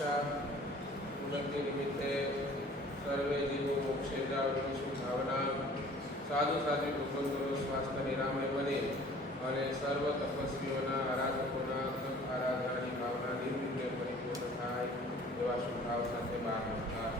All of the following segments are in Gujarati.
उन्नति निमित्ते सर्वे जीवो मोक्षे जावनी भावना साधु साध्वी भगवंतों स्वास्थ्य निरामय बने और सर्व तपस्वीओना आराधकोना आराधनाની ભાવના નિર્વિઘ્ને પરિપૂર્ણ થાય એવા શુભ ભાવ સાથે બહાર આવતા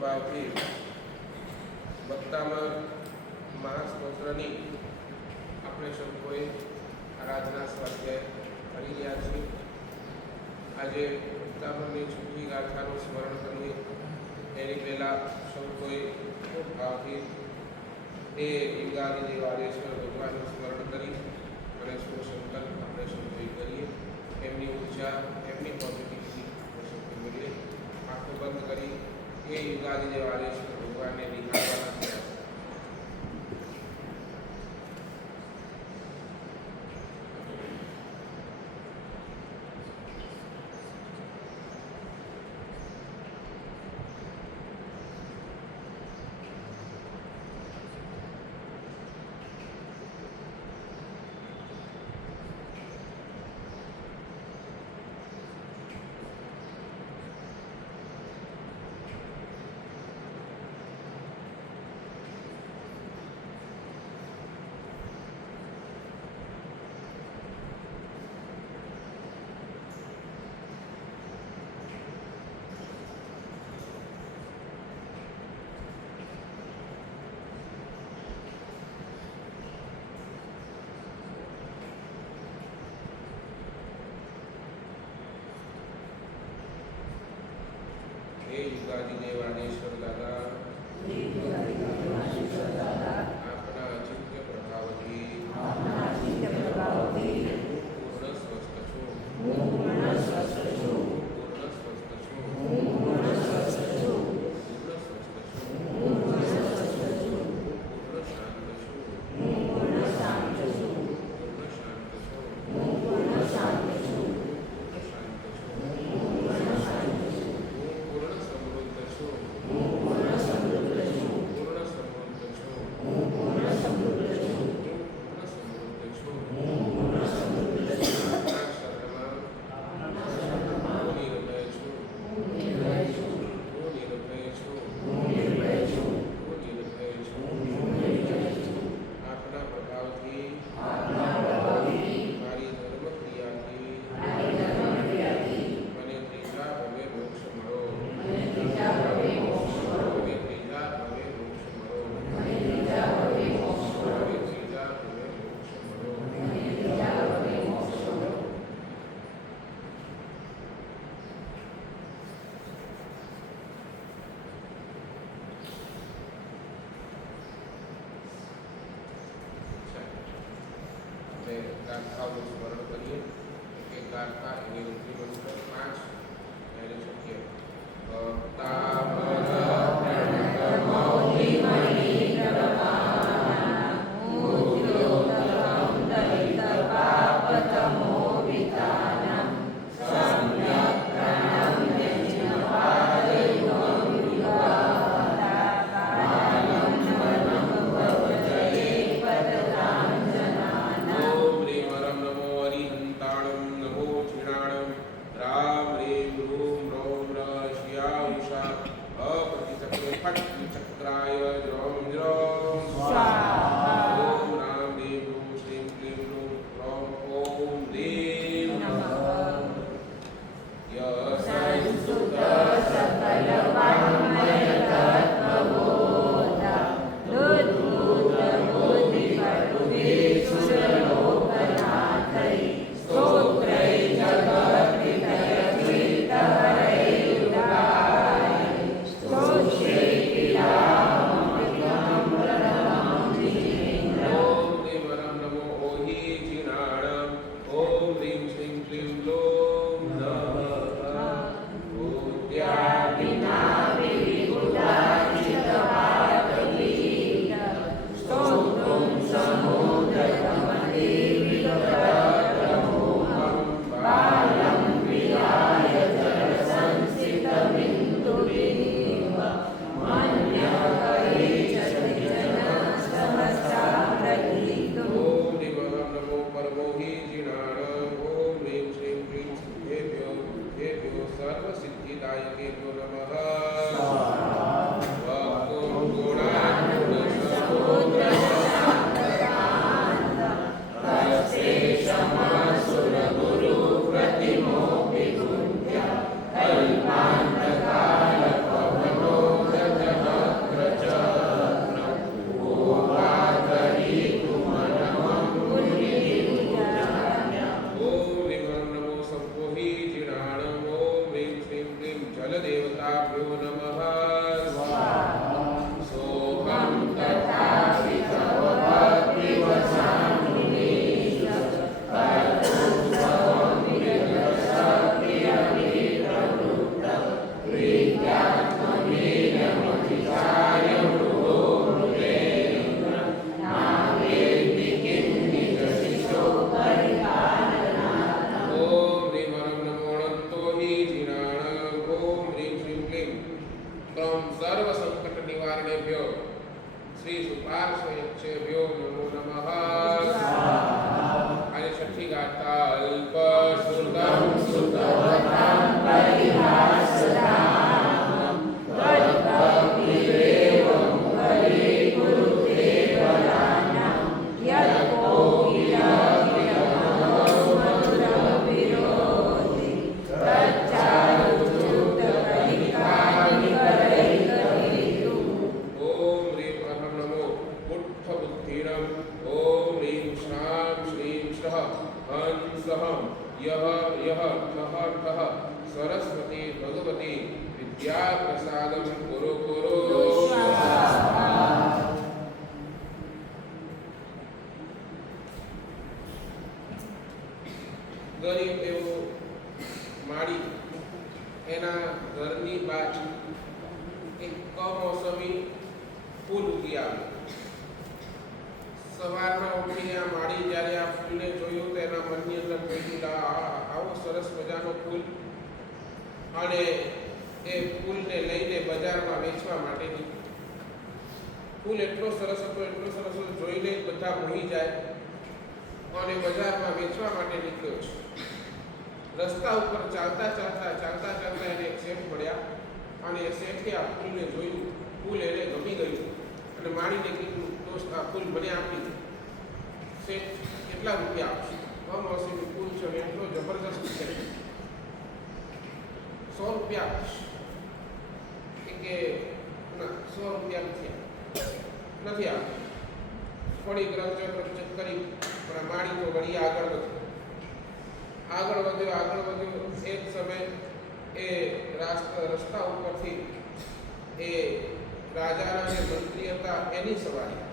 ભાવથી વક્તામાં મહાસ્તોત્રની આપણે સૌ કોઈ આરાધના સ્વાધ્યાય કરી રહ્યા છીએ. આજે વક્તામની છૂટી ગાથાનું સ્મરણ કરીએ એની પહેલાં સૌ કોઈ ખૂબ ભાવથી એ યુગાદી દેવાલેશ્વર ભગવાનનું સ્મરણ કરી અને શુભ સંકલ્પ આપણે સૌ કોઈ કરીએ. એમની ઉર્જા એમની પોઝિટિવિટી આપણે સૌ કોઈ મળીએ. આંખો બંધ કરી એ યુગાદી દેવાલેશ્વર ભગવાનને નિહાળવાના પ્રયાસ. हे युगादि देवानेश्वर दादा આપના અચિંત્ય પ્રભાવથી પૂર્ણ સ્વસ્થ છું. પૂર્ણ સ્વસ્થ છું. પૂર્ણ સ્વસ્થ છું. પૂર્ણ સ્વસ્થ છું. પૂર્ણ સ્વસ્થ છું. પૂર્ણ સ્વસ્થ છું. પૂર્ણ શાંત છું. પૂર્ણ શાંત છું. પૂર્ણ શાંત છું. પૂર્ણ શાંત છું. પૂર્ણ શાંત છું. પૂર્ણ શાંત છું. પૂર્ણ સમૃદ્ધ છું. પૂર્ણ સમૃદ્ધ છું. પૂર્ણ સમૃદ્ધ છું. પૂર્ણ સમૃદ્ધ છું. પૂર્ણ સમૃદ્ધ છું. પૂર્ણ સમૃદ્ધ છું. આપના શરણમાં હું નિર્ભય છું. હું નિર્ભય છું. હું નિર્ભય છું. હું નિર્ભય છું. હું નિર્ભય છું. હું નિર્ભય છું. આપના પ્રભાવથી મારી ધર્મક્રિયાથી મને ત્રીજા ભવે મોક્ષ મળો. મને ત્રીજા ભવે મોક્ષ મળો. મને ત્રીજા ભવે મોક્ષ મળો. મને ત્રીજા ભવે મોક્ષ મળો. મને ત્રીજા ભવે મોક્ષ મળો. મને ત્રીજા ભવે મોક્ષ મળો. આપણે ગાથાઓનું સ્મરણ કરીએ. એક ગાથા એની અંતિમ અંતર 5 એને શક્ય ભક્તા फट् चक्राय ज्रौं ज्रौं स्वाहा। ओम राम देव रूम श्रीं क्लीं रूम ह्रौं ओम देव नमः। यः संस्तुत सकल वाङ्मय तत्त्वबोधा दुर्बुद्ध बुद्धिपटुभिः सुरलोकनाथैः स्तोत्रैः जगत्पितरचित्तहरैरुदारैः स्तोत्रैः किलाममृतं प्रणमं नीन्द्रम्। ओम देवरं नमो ओहि जिनाणं ओम ह्रीं श्रीं क्लीं ग्लौं नमः विना विबुधाचितपातपीठ स्तोत्रं समुद्रगमदेविगतमोहं बालं विहाय जलसंस्थितबिन्दुविनिव मन्यकैश्चरिजनस्तमश्चाप्रतीतुम्। ओम देवरं नमो परमोहि जिनाणं ओम ह्रीं श्रीं क्लीं सिद्धेभ्यो बुद्धेभ्यो सर्वसिद्धिदायकेभ्यो नमः वक्तुं गुणान्गुणसमुद्रशान्तकान्त हस्तेशमसुरगुरुप्रतिमोऽपि कुन्त्य कल्पान्तकालपवनोदतवक्त्रचक्रम् ओवाकरीतुमनमं पुण्यदिव्यज्ञम्। ओम देवरं नमो संपोहि जिनाणं ओम ह्रीं श्रीं क्लीं जलदेवताभ्यो नमः सोऽहं तथापि तव भक्तिवशान्निवेश कर्तुं स्वमिरसक्रियमिप्रवृत्तं प्रीत्यात्मनेयमतिचार्य मृगो मृगेन्द्रं नावेत्ति किं निजशिशो परिपालनार्थम्। ओम देवरं नमो अनन्तोहि जिनाणं ओम ह्रीं श्रीं क्लीं त्वं सर्वसङ्कटनिवारणेभ्यो श्रीसुपार्श्वयक्षेभ्यो नमो नमः आणि छठी गाथा अल्पश्रुतं सुतवतां परिहासरामं त्वद्भक्तिरेवं हरे कुरुते वराणां यत् कोकिलमधुरं विरोधि तच्चारुच्युतकलिकानिकरैकहेतुः। ओम ह्रीं परं नमो बुद्धबुद्धिरम् ओम ह्रीं श्रां श्रीं श्रः हंसः यः यः ठः ठः सरस्वती भगवती विद्याप्रसादं कुरु कुरु ગરીબ એવો માળી એના ઘરની બાજુ એક કમોસમી ફૂલ ઉગી આવ્યું. સવારમાં ઉઠીને આ માળી જ્યારે આ ફૂલને જોયું તો એના મનની અંદર થઈ ગયું આવો સરસ મજાનો ફૂલ અને એ ફૂલને લઈને બજારમાં વેચવા માટે નીકળ્યું. ફૂલ એટલો સરસ હતો જોઈને જ બધા મોહી જાય અને બજારમાં વેચવા માટે નીકળ્યો છે. રસ્તા ઉપર ચાલતા એને એક શેઠ મળ્યા અને એ શેઠે આ ફૂલને જોયું. ફૂલ એને ગમી ગયું અને માળીને કીધું દોસ્ત આ ફૂલ મને આપી દે. શેઠ કેટલા રૂપિયા આપશે? કમોસમી ફૂલ છે અને એટલો જબરદસ્ત છે, 100 રૂપિયા આપીશ. કે ના 100 રૂપિયા નથી આપતા. થોડી રચક કરી પણ માળી તો વળી આગળ વધ્યો. એક સમય એ રસ્તા ઉપરથી એ રાજાના જે મંત્રી હતા એની સવારી.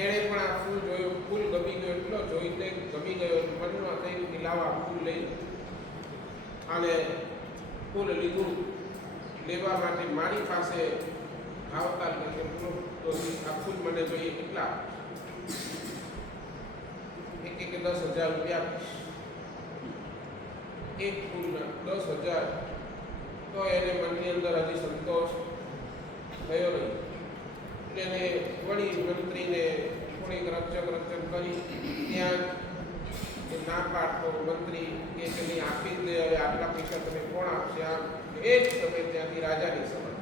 એણે પણ આ ફૂલ જોયું. ફૂલ ગમી ગયો, એટલો જોઈને ગમી ગયો. મનમાં થયું કે લાવા ફૂલ લઈ અને ફૂલ લીધું. લેવા માટે મારી પાસે આવતા કે તો આ ફૂલ મને જોઈએ કેટલા? એક 10,000 રૂપિયા. એક ફૂલના 10,000. તો એને મનની અંદર હજી સંતોષ થયો નહીં. એને વળી મંત્રીને થોડીક રચક કરી ત્યાં ના પાડતો મંત્રી કે નહીં આપી જ દે, હવે આટલા પૈસા તમે કોણ આપશે? આમ એ જ સમય ત્યાંથી રાજાની સમય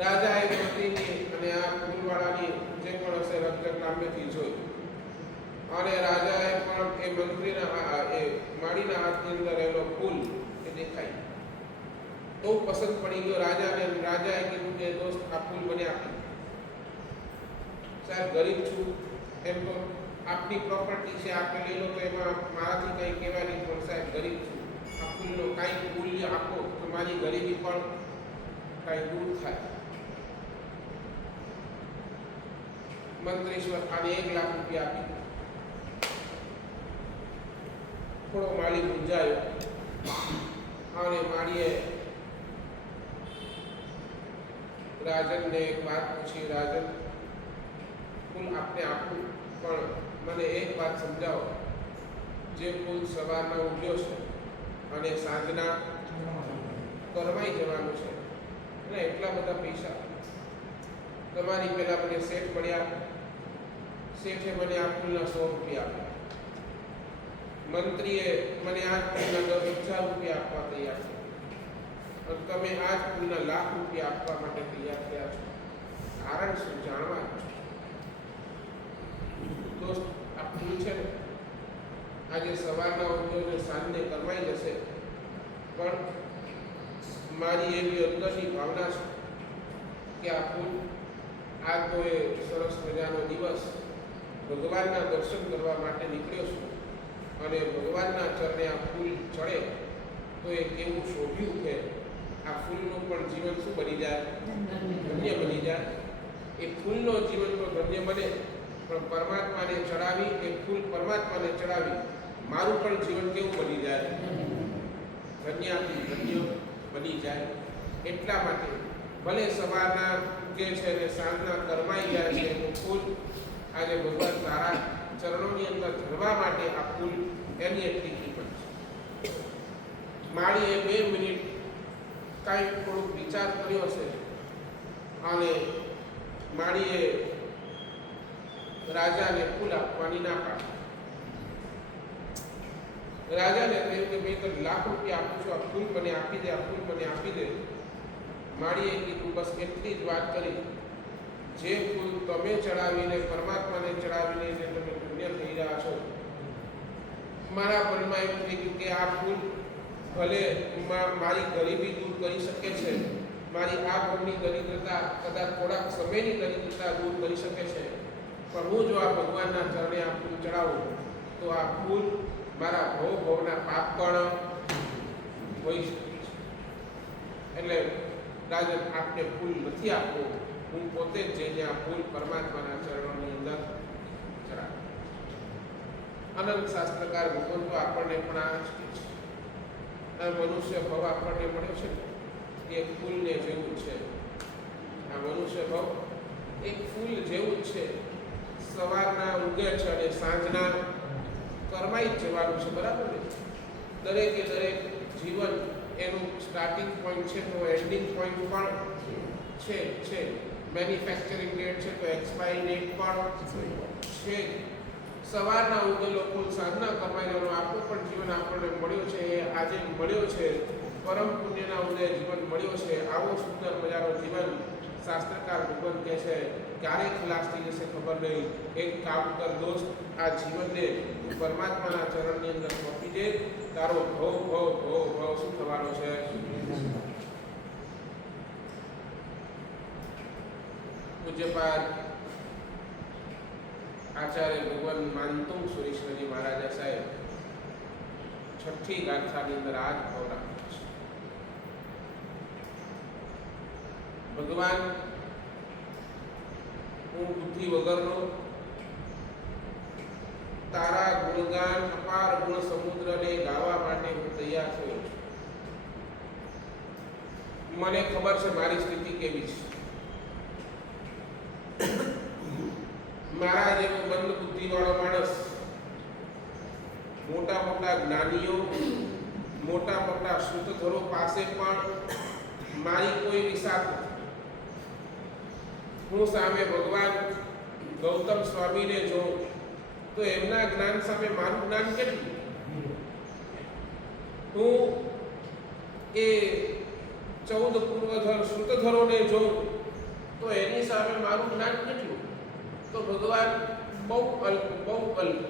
રાજાએ મંત્રીની અને આ ફૂલવાળાની જે પણ હશે રક્તકામ્યથી જોઈ અને રાજાએ પણ એ મંત્રીના એ માળીના હાથની અંદર એનો ફૂલ એ દેખાય તો પસંદ પડી ગયો રાજાને. રાજાએ કીધું કે દોસ્ત આ ફૂલ મને આપી. સાહેબ ગરીબ છું, એમ તો આપની પ્રોપર્ટી છે, આપે લઈ લો તો એમાં મારાથી કંઈ કહેવાય નહીં, પણ સાહેબ ગરીબ છું, આ ફૂલનો કાંઈ મૂલ્ય આપો તો મારી ગરીબી પણ કાંઈ દૂર થાય. મંત્રીશ્વર આને 1 લાખ રૂપિયા આપી. થોડો માળી મૂંઝાયો અને માળીએ રાજનને એક વાત પૂછી. રાજન, ફૂલ આપને આપું, પણ મને એક વાત સમજાવો. જે ફૂલ સવારના ઉગ્યો છે અને સાંજના કરમાઈ જવાનું છે અને એટલા બધા પૈસા તમારી પહેલા મને શેઠ મળ્યા, શેઠે મને આ ફૂલના 100 રૂપિયા આપ્યા, મંત્રીએ મને આ ફૂલના 10,000 રૂપિયા આપવા તૈયાર છે અને તમે આ જ ફૂલના 1 લાખ રૂપિયા આપવા માટે તૈયાર થયા છો. કારણ શું જાણવા છો? દોસ્ત, આ ફૂલ છે ને આજે સવારના ઉગ્યો ને સાંજને કરમાઈ જશે, પણ મારી એવી અંદરની ભાવના છે કે આ ફૂલ આ તો એ સરસ મજાનો દિવસ ભગવાનના દર્શન કરવા માટે નીકળ્યો છું અને ભગવાનના ચરણે આ ફૂલ ચડે તો એ કેવું શોભ્યું કે આ ફૂલનું પણ જીવન શું બની જાય? ધન્ય બની જાય. એ ફૂલનો જીવન તો ધન્ય બને, પણ પરમાત્માને ચડાવી, એ ફૂલ પરમાત્માને ચડાવી મારું પણ જીવન કેવું બની જાય? ધન્યાથી ધન્ય બની જાય. એટલા માટે ભલે સવારના ઉગે છે અને સાંજના કરમાઈ જાય છે, તો ફૂલ આજે ભગવાન તારા ચરણોની અંદર ધરવા માટે આ ફૂલ એની એટલી કિંમત છે. માળીએ 2 મિનિટ કાંઈ થોડુંક વિચાર કર્યો હશે અને માળીએ રાજાને ફૂલ આપવાની ના પાડી. રાજાને કહ્યું કે ભાઈ તો 1 લાખ રૂપિયા આપું છું, આ ફૂલ મને આપી દે, આ ફૂલ મને આપી દે. માળીએ કીધું બસ એટલી જ વાત કરી, જે ફૂલ તમે ચડાવીને પરમાત્માને ચડાવીને જે તમે પુણ્ય થઈ રહ્યા છો, મારા મનમાં એવું થઈ ગયું કે આ ફૂલ ભલે મારી ગરીબી દૂર કરી શકે છે, મારી આ ભવની દરિદ્રતા, કદાચ થોડાક સમયની દરિદ્રતા દૂર કરી શકે છે, પણ હું જો આ ભગવાનના ચરણે આ ફૂલ ચડાવું તો આ ફૂલ મારા ભવના પાપ પણ હોઈ શકે છે. એટલે રાજન, આપને ફૂલ નથી આપવો, હું પોતે જ જઈને આ ફૂલ પરમાત્માના ચરણોની અંદર ચડાવું. અનંત શાસ્ત્રકાર ભગવંતો આપણને પણ આ જ કહે છે. આ મનુષ્ય ભવ આપણને મળ્યો છે એ ફૂલને જેવું છે. આ મનુષ્ય ભવ એક ફૂલ જેવું જ છે. સવારના ઉગે છે અને સાંજના કરમાઈ જ જવાનું છે, બરાબર ને? દરેકે દરેક જીવન એનું સ્ટાર્ટિંગ પોઈન્ટ છે તો એન્ડિંગ પોઈન્ટ પણ છે. મેન્યુફેક્ચરિંગ ડેટ છે તો એક્સપાયરી ડેટ પણ છે. સવારના ઉગેલો ફૂલ સાંજના કરમાઈ જવાનું આપણું પણ જીવન આપણને મળ્યું છે, એ આજે મળ્યો છે. પરમ પુણ્યના ઉદય જીવન મળ્યો છે. આવો સુંદર મજાનો જીવન શાસ્ત્રકાર ભગવાન કહે છે ક્યારે ખલાસ થઈ જશે ખબર નહીં. એક કામ કર દોસ્ત, આ જીવનને પરમાત્માના ચરણની અંદર સોંપી દે, તારો ભવ શું થવાનો છે? પૂજ્યપાદ આચાર્ય ભગવાન માનતુંગ સુરેશ્વરી મહારાજા સાહેબ 6ઠ્ઠી ગાથાની અંદર આ જ ભાવ રાખે છે. ભગવાન, હું બુદ્ધિ વગરનો તારા ગુણગાન અપાર ગુણ સમુદ્રને ગાવા માટે હું તૈયાર થયો છું. મને ખબર છે મારી સ્થિતિ કેવી છે. મારા જેવો મંદ બુદ્ધિવાળો માણસ મોટા મોટા જ્ઞાનીઓ, મોટા મોટા સૂતધરો પાસે પણ મારી કોઈ વિસાત નથી. હું સામે ભગવાન ગૌતમ સ્વામીને જોઉં તો એમના જ્ઞાન સામે મારું જ્ઞાન કેટલું? હું એ 14 પૂર્વધર સૂતધરોને જોઉં તો એની સામે મારું જ્ઞાન કેટલું? તો ભગવાન બહુ અલ્પ, બહુ અલ્પ.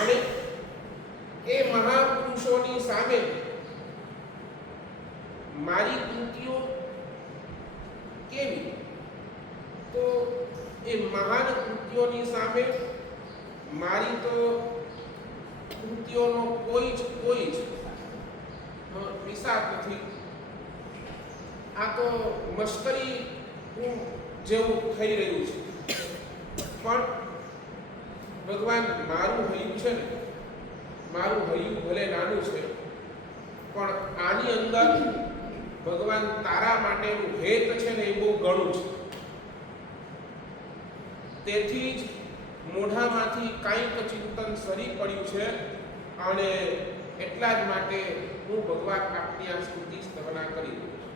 અને એ મહાપુરુષોની સામે મારી કૃતિઓ કેવી? તો એ મહાન કૃતિઓની સામે મારી તો કૃતિઓનો કોઈ જ વિસાદ નથી. આ તો મશ્કરી જેવું થઈ રહ્યું છે. પણ ભગવાન મારું હૈયું છે ને, મારું હૈયું ભલે નાનું છે, પણ આની અંદર ભગવાન તારા માટેનું હેત છે ને એ બહુ ઘણું છે. તેથી જ મોઢામાંથી કાંઈક ચિંતન સરી પડ્યું છે. અને એટલા જ માટે હું ભગવાન આપની આ સ્તુતિ સ્તવના કરી દઉં છું.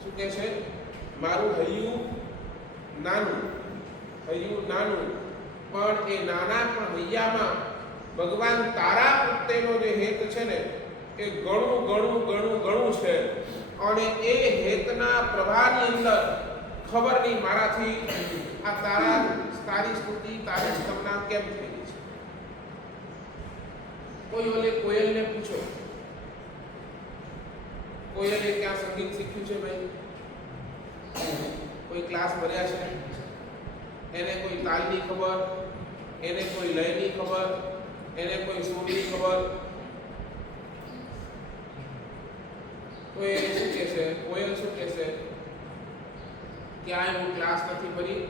શું કહે છે? મારું હૈયું નાનું, પણ એ નાના પણ હૈયામાં ભગવાન તારા પ્રત્યેનો જે હેત છે ને એ ઘણું છે. અને એ હેતના પ્રભાવની અંદર ખબર નહીં મારાથી આ તારી સ્તુતિ, તારી સ્તવના કેમ થઈ ગઈ છે. કોઈ કોયલને પૂછો, કોયલે ક્યાં સંગીત શીખ્યું છે ભાઈ? કોઈ ક્લાસ ભર્યા છે? એને કોઈ તાલની ખબર, એને કોઈ લયની ખબર, એને કોઈ સૂરની ખબર? તો એ શું કહે છે? કોયલ શું કહે છે? ક્યાંય હું ક્લાસ નથી ભરી,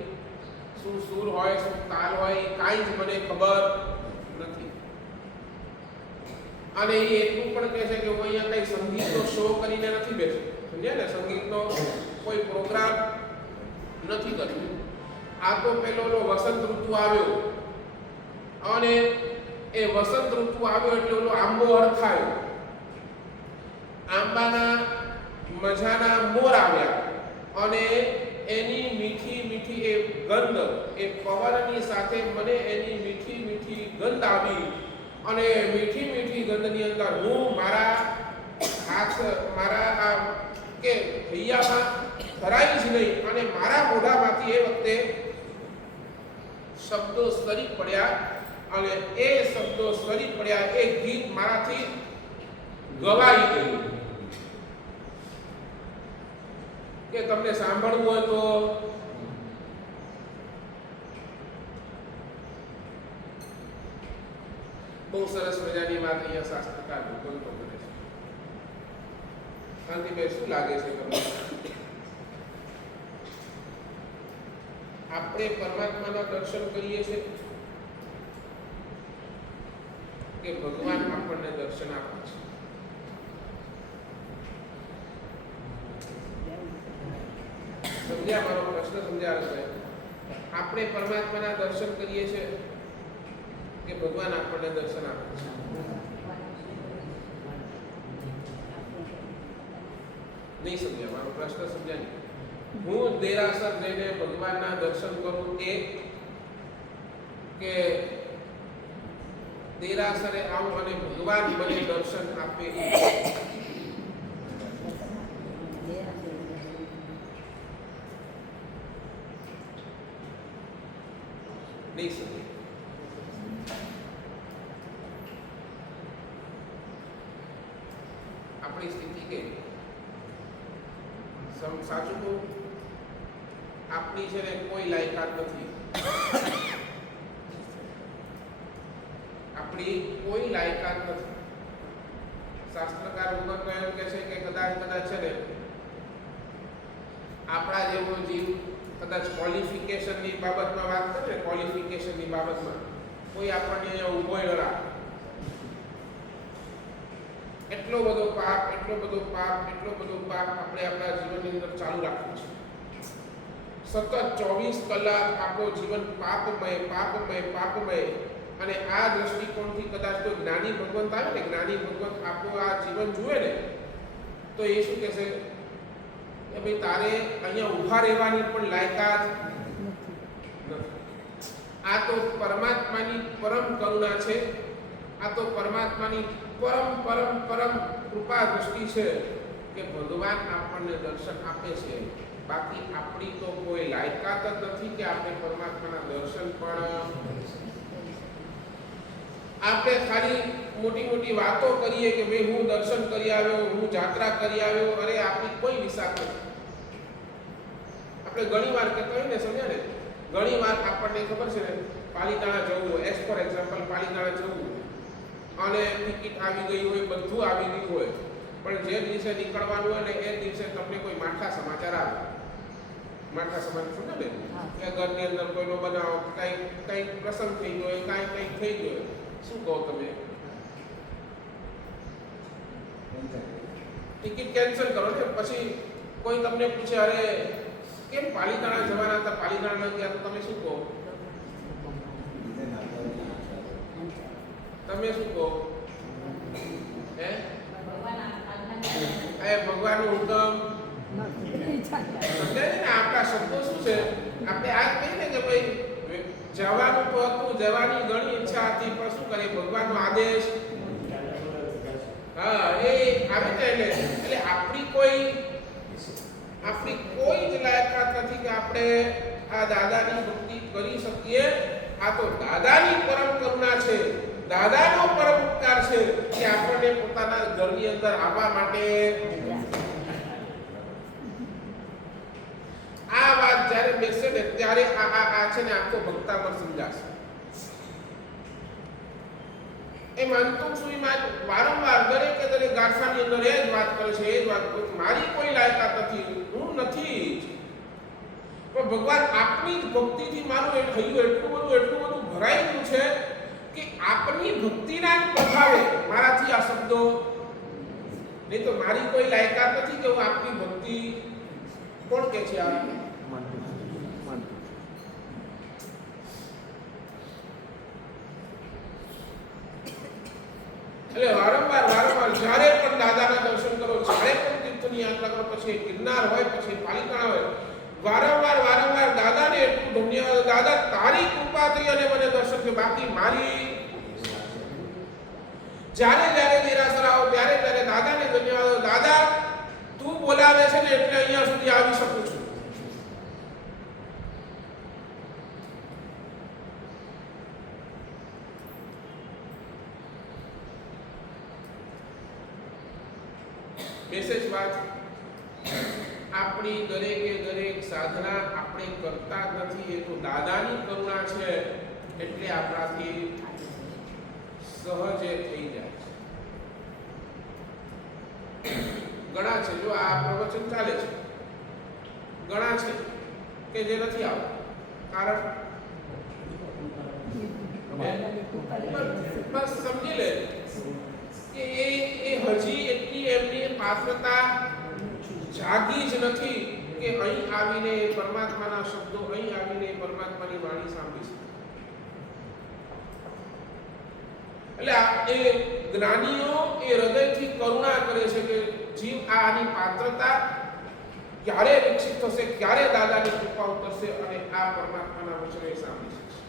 શું સૂર હોય, શું તાલ હોય, એ કાંઈ જ મને ખબર નથી. અને એ એટલું પણ કહે છે કે હું અહીંયા કઈ સંગીતનો શો કરીને નથી બેઠો, સમજ્યા ને? સંગીતનો કોઈ પ્રોગ્રામ નથી કર્યો. આ તો પેલો વસંત ઋતુ આવ્યો, અને એ વસંત ઋતુ આવ્યો એટલે ઓલો આંબો હરખાયો, આંબાના મજાના મોર આવ્યા, અને એની મીઠી એ ગંધ, એ પવનની સાથે મને એની મીઠી ગંધ આવી. અને મીઠી ગંધની અંદર હું મારા હાથ, મારા આ કે હૈયામાં ધરાઈ જ નહીં, અને મારા મોઢામાંથી એ વખતે શબ્દો સરી પડ્યા. અને એ શબ્દો સરી પડ્યા, એ ગીત મારાથી ગવાઈ ગયું. કે તમને સાંભળવું હોય તો બહુ સરસ મજાની વાત અહીંયા શાસ્ત્રકાર ભૂગોળતો કરે છે. શાંતિભાઈ, શું લાગે છે તમને? આપણે પરમાત્માના દર્શન કરીએ છીએ કે ભગવાન આપણને દર્શન આપે છે? સમજ્યા મારો પ્રશ્ન? સમજ્યા હશે? આપણે પરમાત્માના દર્શન કરીએ છીએ કે ભગવાન આપણને દર્શન આપે છે? નહીં સમજ્યા મારો પ્રશ્ન? સમજ્યા નહીં? હું દેરાસર જઈને ભગવાનના દર્શન કરું એ કે દેરાસરે આવું અને ભગવાન મને દર્શન આપે? નહીં સમજે. આપણી સ્થિતિ કે સાચું કહું, આપની છે ને કોઈ લાયકાત નથી. આપણી કોઈ લાયકાત નથી. શાસ્ત્રકાર ભગવાન એમ કહે છે કે કદાચ છે ને આપણા જેવો જીવ કદાચ ક્વોલિફિકેશનની બાબતમાં વાત કરે, ક્વોલિફિકેશનની બાબતમાં કોઈ આપણને અહીંયા ઊભો ન રાખે. એટલો બધો પાપ આપણે આપણા જીવનની અંદર ચાલુ રાખ્યું છે. સતત 24 કલાક આપણું જીવન પાપમય. અને આ દ્રષ્ટિકોણથી કદાચ તો જ્ઞાની ભગવંત આવે ને, જ્ઞાની ભગવંત આપણું આ જીવન જુએ ને, તો એ શું કહેશે કે ભાઈ તારે અહીંયા ઊભા રહેવાની પણ લાયકાત નથી. આ તો પરમાત્માની પરમ કરુણા છે. આ તો પરમાત્માની પરમ કૃપા દૃષ્ટિ છે કે ભગવાન આપણને આપણને દર્શન આપે છે. બાકી આપણી તો કોઈ લાયકાત જ નથી કે આપણે પરમાત્માના દર્શન પણ આપણે ખાલી મોટી મોટી વાતો કરીએ કે ભાઈ હું દર્શન કરી આવ્યો, હું જાત્રા કરી આવ્યો. અરે આપણી કોઈ વિસાક નથી. આપણે ઘણી વાર કહેતા હોય ને, સમજ્યા ને, ઘણી વાર આપણને ખબર છે ને, પાલિતાણા જવું હોય, એઝ ફોર એક્ઝામ્પલ પાલિતાણા જવું અને ટિકિટ આવી ગઈ હોય, બધું આવી ગયું હોય, પણ જે દિવસે નીકળવાનું હોય ને એ દિવસે તમને કોઈ માઠા સમાચાર આવે. માઠા સમાચાર શું ને કે ઘરની અંદર કોઈનો બનાવ, કંઈક પ્રસંગ થઈ ગયો, કંઈક થઈ ગયો, શું કહો તમે? ટિકિટ કેન્સલ કરો ને. પછી કોઈ તમને પૂછે અરે કેમ પાલિતાણા જવાના હતા, પાલિતાણા ન ગયા, તો તમે શું કહો? તમે શું કહો? ભગવાનનું હુકમ સમજાય ને. આપણા શબ્દો શું છે? આપણે આ કહીએ કે ભાઈ જવાનું તો હતું, જવાની ઘણી ઈચ્છા હતી, પણ શું કરીએ, ભગવાનનો આદેશ એ આવે ને. એટલે આપણી કોઈ જ લાયકાત નથી કે આપણે આ દાદાની ભક્તિ કરી શકીએ. આ તો દાદાની પરમ કરુણા છે, દાદાનો પરમ ઉપકાર છે કે આપણને પોતાના ઘરની અંદર આવવા માટે. આ વાત જ્યારે બેસે ને ત્યારે આ છે ને આખો ભક્તામર સમજાશે. એ માનતું સુઈમાં વારંવાર દરેક ગાથાની અંદર એ જ વાત કરે છે, એ જ વાત કરે છે, મારી કોઈ લાયકાત નથી, હું નથી જ. પણ ભગવાન આપની જ ભક્તિથી મારું એટલું બધું ભરાઈ ગયું છે કે આપની ભક્તિના જ પ્રભાવે મારાથી આ શબ્દો, નહીં તો મારી કોઈ લાયકાત નથી કે હું આપની ભક્તિ. કોણ કે છે આ? એટલે વારંવાર જ્યારે પણ દાદાના દર્શન કરો, જ્યારે પણ તીર્થની યાત્રા કરો, પછી ગિરનાર હોય, પછી પાલિતાણા હોય, વારંવાર દાદાને એટલું ધન્યવાદ, દાદા તારી કૃપા થઈ અને મને દર્શન થયું, બાકી મારી. જ્યારે નિરાશા આવો ત્યારે દાદાને ધન્યવાદ, દાદા તું બોલાવે છે ને એટલે અહીંયા સુધી આવી શકું છું. મેસેજ વાત, આપણી દરેક સાધના આપણે કરતા જ નથી, એ તો દાદાની કરુણા છે એટલે આપણાથી સહજે થઈ જાય. ઘણા છે, જો આ પ્રવચન ચાલે છે, ઘણા છે કે જે નથી આવતા. કારણ બસ સમજી લે કે એ હજી એટલી એમની પાત્રતા જાગી જ નથી કે અહીં આવીને પરમાત્માના શબ્દો, અહીં આવીને પરમાત્માની વાણી સાંભળી શકે. એટલે એ જ્ઞાનીઓ એ હૃદયથી કરુણા કરે છે કે જીવ આની પાત્રતા ક્યારે વિકસિત થશે, ક્યારે દાદાની કૃપા ઉતરશે અને આ પરમાત્માના વચનો સાંભળી શકશે.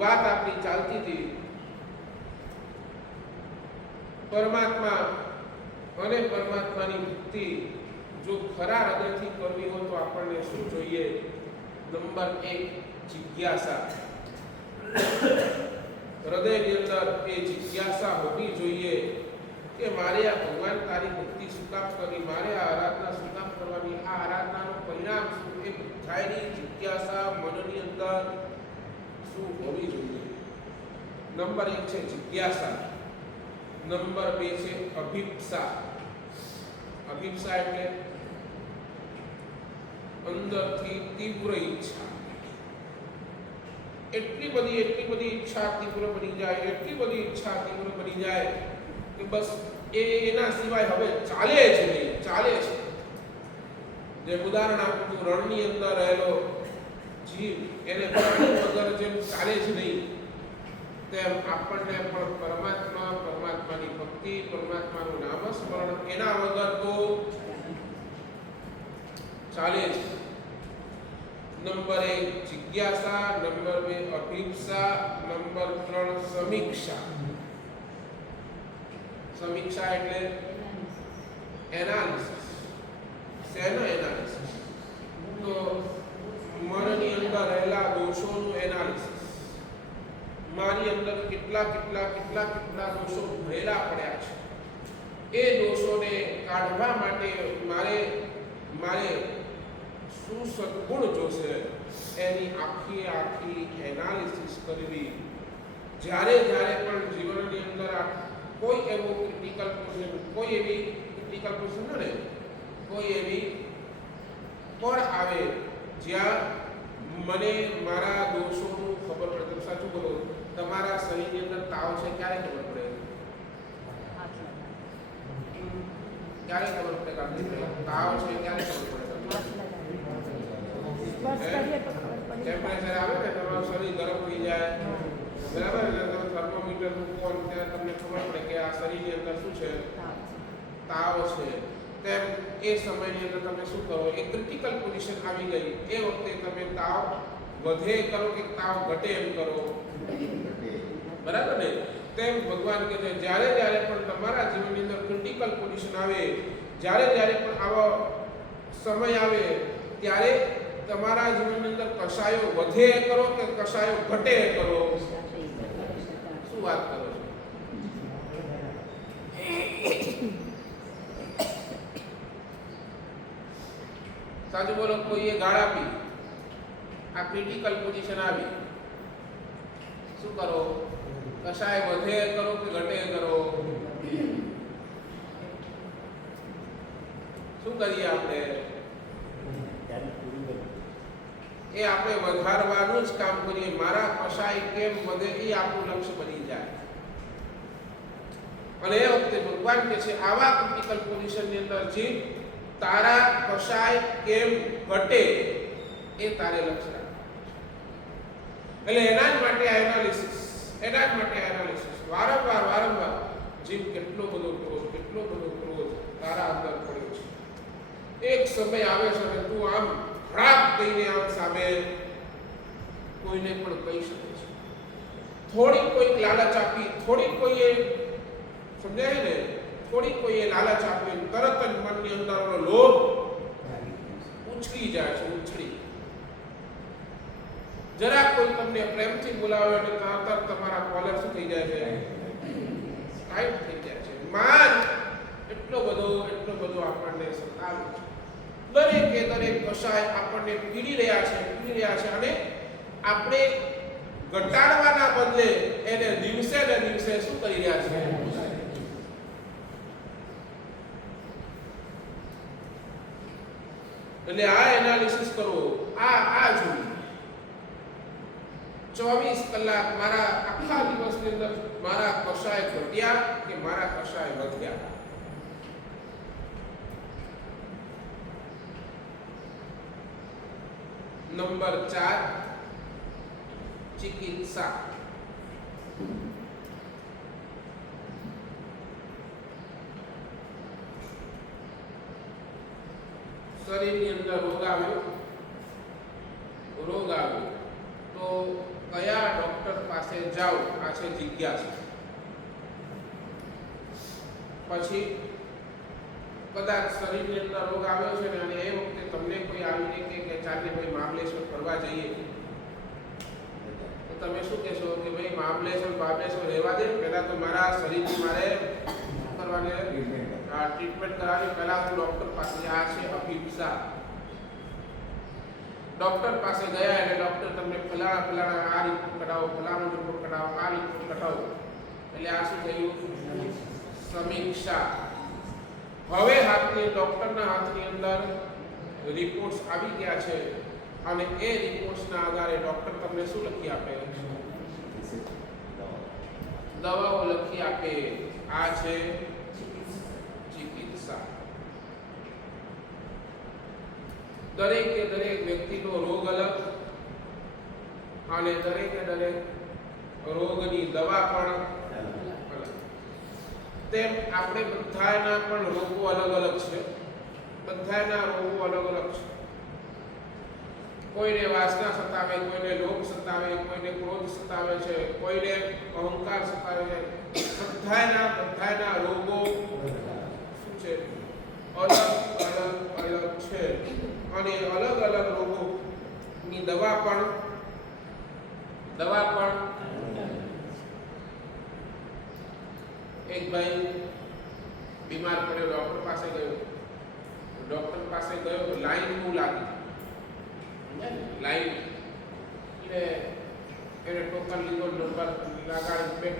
વાત આપણી ચાલતી હતી પરમાત્મા અને પરમાત્માની ભક્તિ જો ખરા હૃદયથી કરવી હોય તો આપણને શું જોઈએ? નંબર 1 જિજ્ઞાસા. હૃદયની અંદર એ જિજ્ઞાસા હોવી જોઈએ કે મારે આ ભગવાન તારી ભક્તિ શું કામ કરવી, મારે આ આરાધના શું કામ કરવાની, આ આરાધનાનું પરિણામ શું? એ બુદ્ધાઈની જિજ્ઞાસા મનની અંદર શું હોવી જોઈએ? નંબર 1 છે જિજ્ઞાસા. નંબર 2 છે અભિપ્સા. અભિપ્સા એટલે અંદરથી તીવ્ર ઈચ્છા. એટલી બધી ઈચ્છા તીવ્ર બની જાય, એટલી બધી ઈચ્છા તીવ્ર બની જાય કે બસ એના સિવાય હવે ચાલે જ નહીં, ચાલે છે. જે ઉદાહરણ આપું છું, રણની અંદર રહેલો જીવ એને પાણી વગર જેમ ચાલે જ નહીં, તેમ આપણને પણ પરમાત્માની ભક્તિ, પરમાત્માનું નામસ્મરણ એના વગર તો ચાલે જ. નંબર 1 જિજ્ઞાસા, નંબર 2 અભિપ્સા, નંબર 3 સમીક્ષા. સમીક્ષા એટલે એનાલિસિસ. શેનો એનાલિસિસ? તો મનની અંદર રહેલા દોષોનું એનાલિસિસ. મારી અંદર કેટલા દોષો ભરેલા પડ્યા છે, એ દોષોને કાઢવા માટે મારે શું સદગુણ જોશે એની આખી એનાલિસિસ કરવી. જ્યારે પણ જીવનની અંદર કોઈ એવી ક્રિટિકલ પોઝિશન ને કોઈ એવી પર આવે જ્યાં મને મારા દોષોનું ખબર પડે. તમે સાચું બોલો, તમારા શરીરની અંદર તાવ છે ક્યારે ખબર પડે? ક્યારે ખબર પડે? તાવ છે ક્યારે ખબર પડે? ટેમ્પરેચર આવે ને, તમારું શરીર ગરમ થઈ જાય, બરાબર ને, તમે થર્મોમીટર મૂકો અને ત્યારે તમને ખબર પડે કે આ શરીરની અંદર શું છે, તાવ છે. તેમ એ સમયની અંદર તમે શું કરો? એ ક્રિટિકલ પોઝિશન આવી ગઈ, એ વખતે તમે તાવ વધે કરો કે તાવ ઘટે એમ કરો, બરાબર ને? તેમ ભગવાન કહે છે જ્યારે પણ તમારા જીવનની અંદર ક્રિટિકલ પોઝિશન આવે, જ્યારે પણ આવો સમય આવે, ત્યારે તમારા જીવનની અંદર કશાયો વધે કરો કે કશાયો ઘટે કરો. શું વાત કરો છો? સાચું બોલો. કોઈએ ગાળ આપી, આ ક્રિટિકલ પોઝિશન આવી, શું કરો? કશાય વધે કરો કે ઘટે કરો? શું કરીએ આપણે? એ આપણે વધારવાનું જ કામ કરીએ. મારા કશાય કેમ વધે એ આપણું લક્ષ્ય બની જાય. અને એ વખતે ભગવાન કહે છે આવા ક્રિટિકલ પોઝિશનની અંદર જીત તારા કશાય કેમ ઘટે એ તારે લક્ષ્ય રાખવું. એટલે એના જ માટે એનાલિસિસ વારંવાર જીવ કેટલો બધો ક્રોધ તારા અંદર પડ્યો છે. એક સમય આવે છે અને તું આમ રાગ દઈને આમ સામે કોઈને પણ કહી શકે છે. થોડી કોઈ લાલચ આપી, થોડી કોઈએ સમજાય ને, થોડી કોઈએ લાલચ આપી, તરત જ મનની અંદરનો લોભ ઉછળી જાય છે. જરા કોઈ તમને પ્રેમથી બોલાવે એટલે તરત તમારા કોલર શું થઈ જાય છે? ટાઈટ થઈ જાય છે. માન એટલો બધો આપણને સતાવે છે. દરેક કશાય આપણને પીડી રહ્યા છે અને આપણે ઘટાડવાના બદલે એને દિવસે ને દિવસે શું કરી રહ્યા છે? એટલે આ એનાલિસિસ કરો. આ જોઈ 24 કલાક મારા આખા દિવસની અંદર મારા કશાય ઘટ્યા કે મારા કશાય વધ્યા. નંબર 4 ચિકિત્સા. શરીરની અંદર રોગ આવ્યો તો કયા ડોક્ટર પાસે જાઓ? આ છે જિજ્ઞાસા. પછી કદાચ શરીરની અંદર રોગ આવ્યો છે ને અને એ વખતે તમને કોઈ આવીને કે ચાલે ભાઈ મહાબલેશ્વર ફરવા જઈએ, તો તમે શું કહેશો કે ભાઈ મહાબલેશ્વર રહેવા દે, પહેલા તો મારા શરીરની મારે કરવાને ટ્રીટમેન્ટ કરાવી. પહેલા હું ડોક્ટર પાસે, આ છે અભિપ્સા. ડોક્ટર પાસે ગયા એટલે ડોક્ટર તમને ફલાણા આ રિપોર્ટ કઢાવો, ફલાણો રિપોર્ટ કઢાવો, આ રિપોર્ટ કઢાવો. એટલે આ શું થયું? સમીક્ષા. હવે ડોક્ટરના હાથની અંદર રિપોર્ટ્સ આવી ગયા છે અને એ રિપોર્ટ્સના આધારે ડોક્ટર તમને શું લખી આપે? દવાઓ લખી આપે. આ છે ચિકિત્સા. દરેકે દરેક વ્યક્તિનો રોગ અલગ અને દરેકે દરેક રોગની દવા પણ અલગ. તેમ આપણે બધાના પણ રોગો અલગ અલગ છે. કોઈને વાસના સતાવે, કોઈને લોભ સતાવે, કોઈને ક્રોધ સતાવે છે, કોઈને અહંકાર સતાવે છે, બધાના રોગો શું છે? અલગ છે. અને અલગ રોગોની દવા પણ એક ભાઈ બીમાર પડ્યો, ડોક્ટર પાસે ગયો તો લાઈન બહુ લાગી. લાઈન એટલે એને ટોકન લીધો, નંબર લગાડી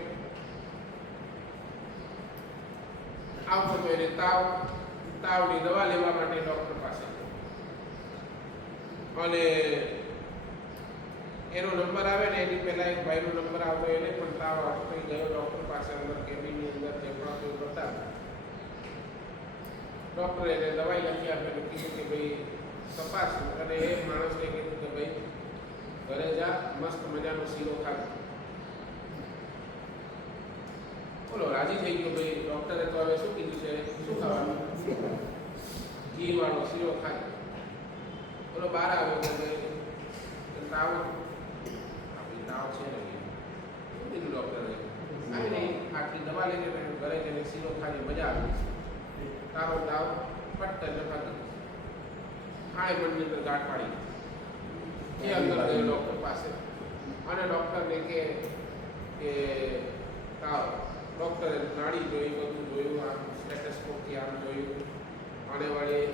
આવતો તો એને તાવની દવા લેવા માટે ડોક્ટર પાસે અને એનો નંબર આવે ને એની પહેલા એક ભાઈનો નંબર આવતો, એને પણ તાવ આવતો થઈ ગયો. ડોક્ટર પાસે અંદર કેબિનની અંદર જે પણ હતા, ડોક્ટરે એને દવાઈ લખી આપેલું, કીધું કે ભાઈ તપાસ. અને એ માણસને કીધું કે ભાઈ ઘરે જા, મસ્ત મજાનો શીરો ખા. બોલો, રાજી થઈ ગયો ભાઈ. ડોક્ટરે તો હવે શું કીધું છે? શું ખાવાનું? ઘી વાળો શીરો ખાય. બોલો, બહાર આવ્યો કે તાવ છે ને, શું કીધું ડોક્ટરે? આવીને આટલી દવા લઈને ઘરે જઈને શીરો ખાઈ મજા આવી. તારો તાવ ફટ જતા ખાય મનની અંદર ગાંઠ પાડી. એ અંદર ગયો ડોક્ટર પાસે અને ડોક્ટરને કે તાવ. ડોક્ટરે નાડી જોઈ, બધું જોયું, આમ સ્ટેથોસ્કોપથી આમ જોયું અને વળી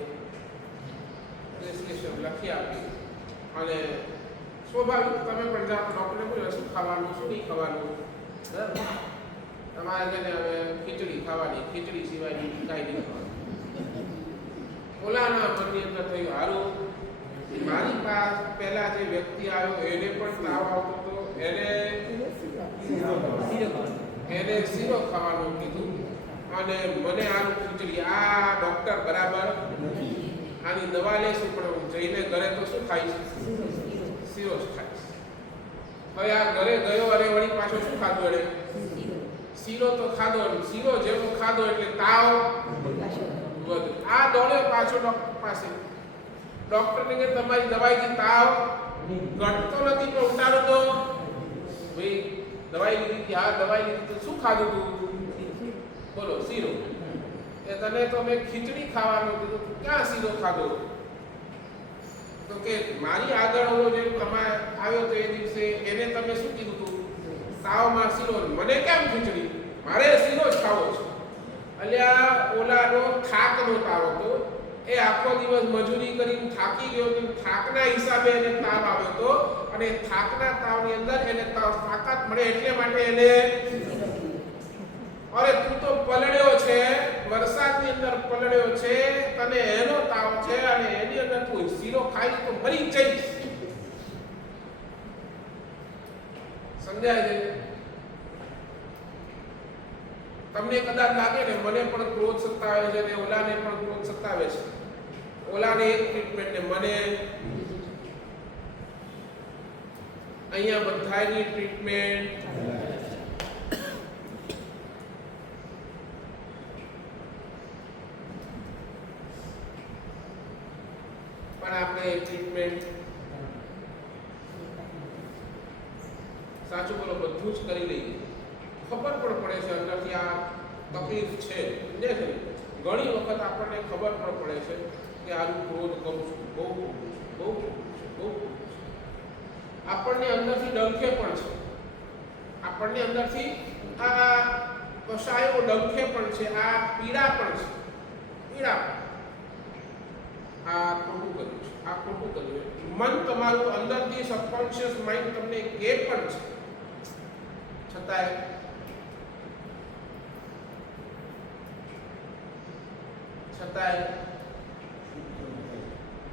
પ્રિસ્ક્રિપ્શન લખી આપી. અને સ્વાભાવિક તમે પણ જાઓ, ડોક્ટરને પૂછ્યું શું ખાવાનું, શું નહીં ખાવાનું. બરાબર, તમારે જેને હવે ખીચડી ખાવાની, ખીચડી સિવાય કાંઈ નહીં ખાવાનું. ઓલાના મનની અંદર થયું હારું, મારી પાસે પહેલા જે વ્યક્તિ આવ્યો એને પણ તાવ આવતો હતો, એને શીરો ખાવાનું કીધું અને મને આનું ખીચડી. આ ડોક્ટર બરાબર આની દવા લેશું, પણ હું જઈને ઘરે તો શું ખાઈશ? શીરો જ ખાઈશ. હવે આ ઘરે ગયો અને વળી પાછો શું ખાધું? એને શીરો તો ખાધો. શીરો જેવો ખાધો એટલે તાવ વધુ. આ દોડ્યો પાછો ડોક્ટર પાસે. ડોક્ટરને કે તમારી દવાઈથી તાવ ઘટતો નથી, પણ ઉતારો તો ભાઈ દવાઈ લીધી. આ દવાઈ લીધી તો શું ખાધું તું? બોલો, શીરો. એ તને તો મેં ખીચડી ખાવાનું કીધું, ક્યાં શીરો ખાધો? તો કે મારી આગળ ઓલો જે તમારે આવ્યો તો એ દિવસે એને તમે શું કીધું તું? તાવમાં શીરો. મને કેમ ખીચડી? મારે શીરો જ ખાવો છે. અલ્યા ઓલાનો થાકનો તાવ હતો. એ આખો દિવસ મજૂરી કરીને થાકી ગયો તો થાકના હિસાબે એને તાવ આવ્યો હતો અને થાકના તાવની અંદર એને તાકાત મળે એટલે માટે એને. અરે તું તો પલળ્યો છે, વરસાદની અંદર પલળ્યો છે, તને એનો તાવ છે અને એની અંદર તું શીરો ખાઈ તો મરી જઈશ. સમજાય છે? તમને કદાચ લાગે ને મને પણ ક્રોધ સતાવે છે ને ઓલાને પણ ક્રોધ સતાવે છે. ઓલાને એક ટ્રીટમેન્ટ ને મને અહીંયા બધાની ટ્રીટમેન્ટ. પણ આપણે ટ્રીટમેન્ટ સાચું બોલો બધું જ કરી લઈએ. ખબર પણ પડે છે અંદરથી આ તકલીફ છે. સમજે છે? ઘણી વખત આપણને ખબર પણ પડે છે કે આનું ક્રોધ કરું છું, બહુ આપણને અંદરથી ડંખે પણ છે. આપણને અંદરથી આ કશાયો ડંખે પણ છે, આ પીડા પણ છે. આ ખોટું કર્યું છે, આ ખોટું કર્યું છે. મન તમારું અંદરથી સબકોન્શિયસ માઇન્ડ તમને કે પણ છે, છતાંય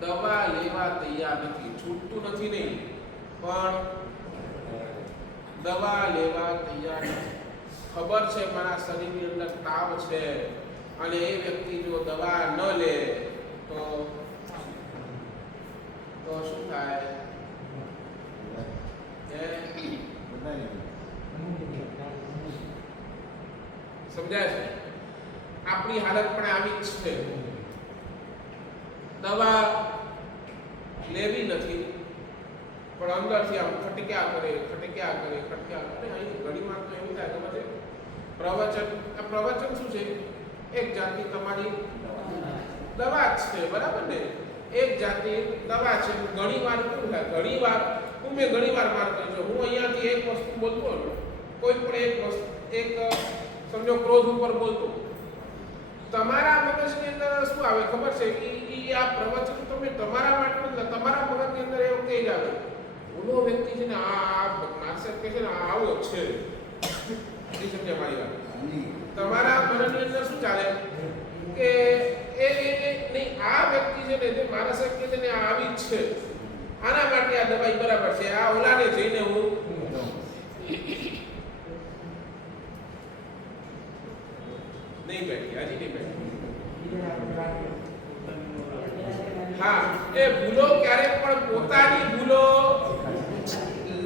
દવા લેવા તૈયાર નથી. છૂટતું નથી નહીં, પણ દવા લેવા તૈયાર નથી. ખબર છે મારા શરીરની અંદર તાવ છે અને એ વ્યક્તિ જો દવા ન લે તો શું થાય? સમજાય છે? આપણી હાલત પણ આવી જ છે. દવા લેવી નથી પણ અંદરથી આમ ખટક્યા કરે. અહીં ઘણીવાર તો એવું થાય ખબર છે પ્રવચન. આ પ્રવચન શું છે? એક જાતની તમારી દવા જ છે, બરાબર ને? એક જાતની દવા છે. ઘણીવાર શું થાય, ઘણીવાર મેં ઘણીવાર માર કર્યો, હું અહીંયાથી એક વસ્તુ બોલતો હતો, કોઈ પણ એક વસ્તુ, એક સમજો ક્રોધ ઉપર બોલતો, તમારા મગજની અંદર શું આવે ખબર છે કે આ પ્રવચન તમે તમારા માટે નથી, તમારા મગજની અંદર એવું કહી જ આવે, ઓલો વ્યક્તિ છે ને આ માર્કેટ કે છે ને આવો છે. સમજ્યા મારી વાત? તમારા મનની અંદર શું ચાલે કે એ નહીં, આ વ્યક્તિ છે ને તે મારા સાહેબ કે છે ને આવી જ છે, આના માટે આ દવાઈ બરાબર છે, આ ઓલાને જઈને હું નહીં બેઠી, હજી નહીં બેઠી. હા, એ ભૂલો ક્યારે પણ પોતાની ભૂલો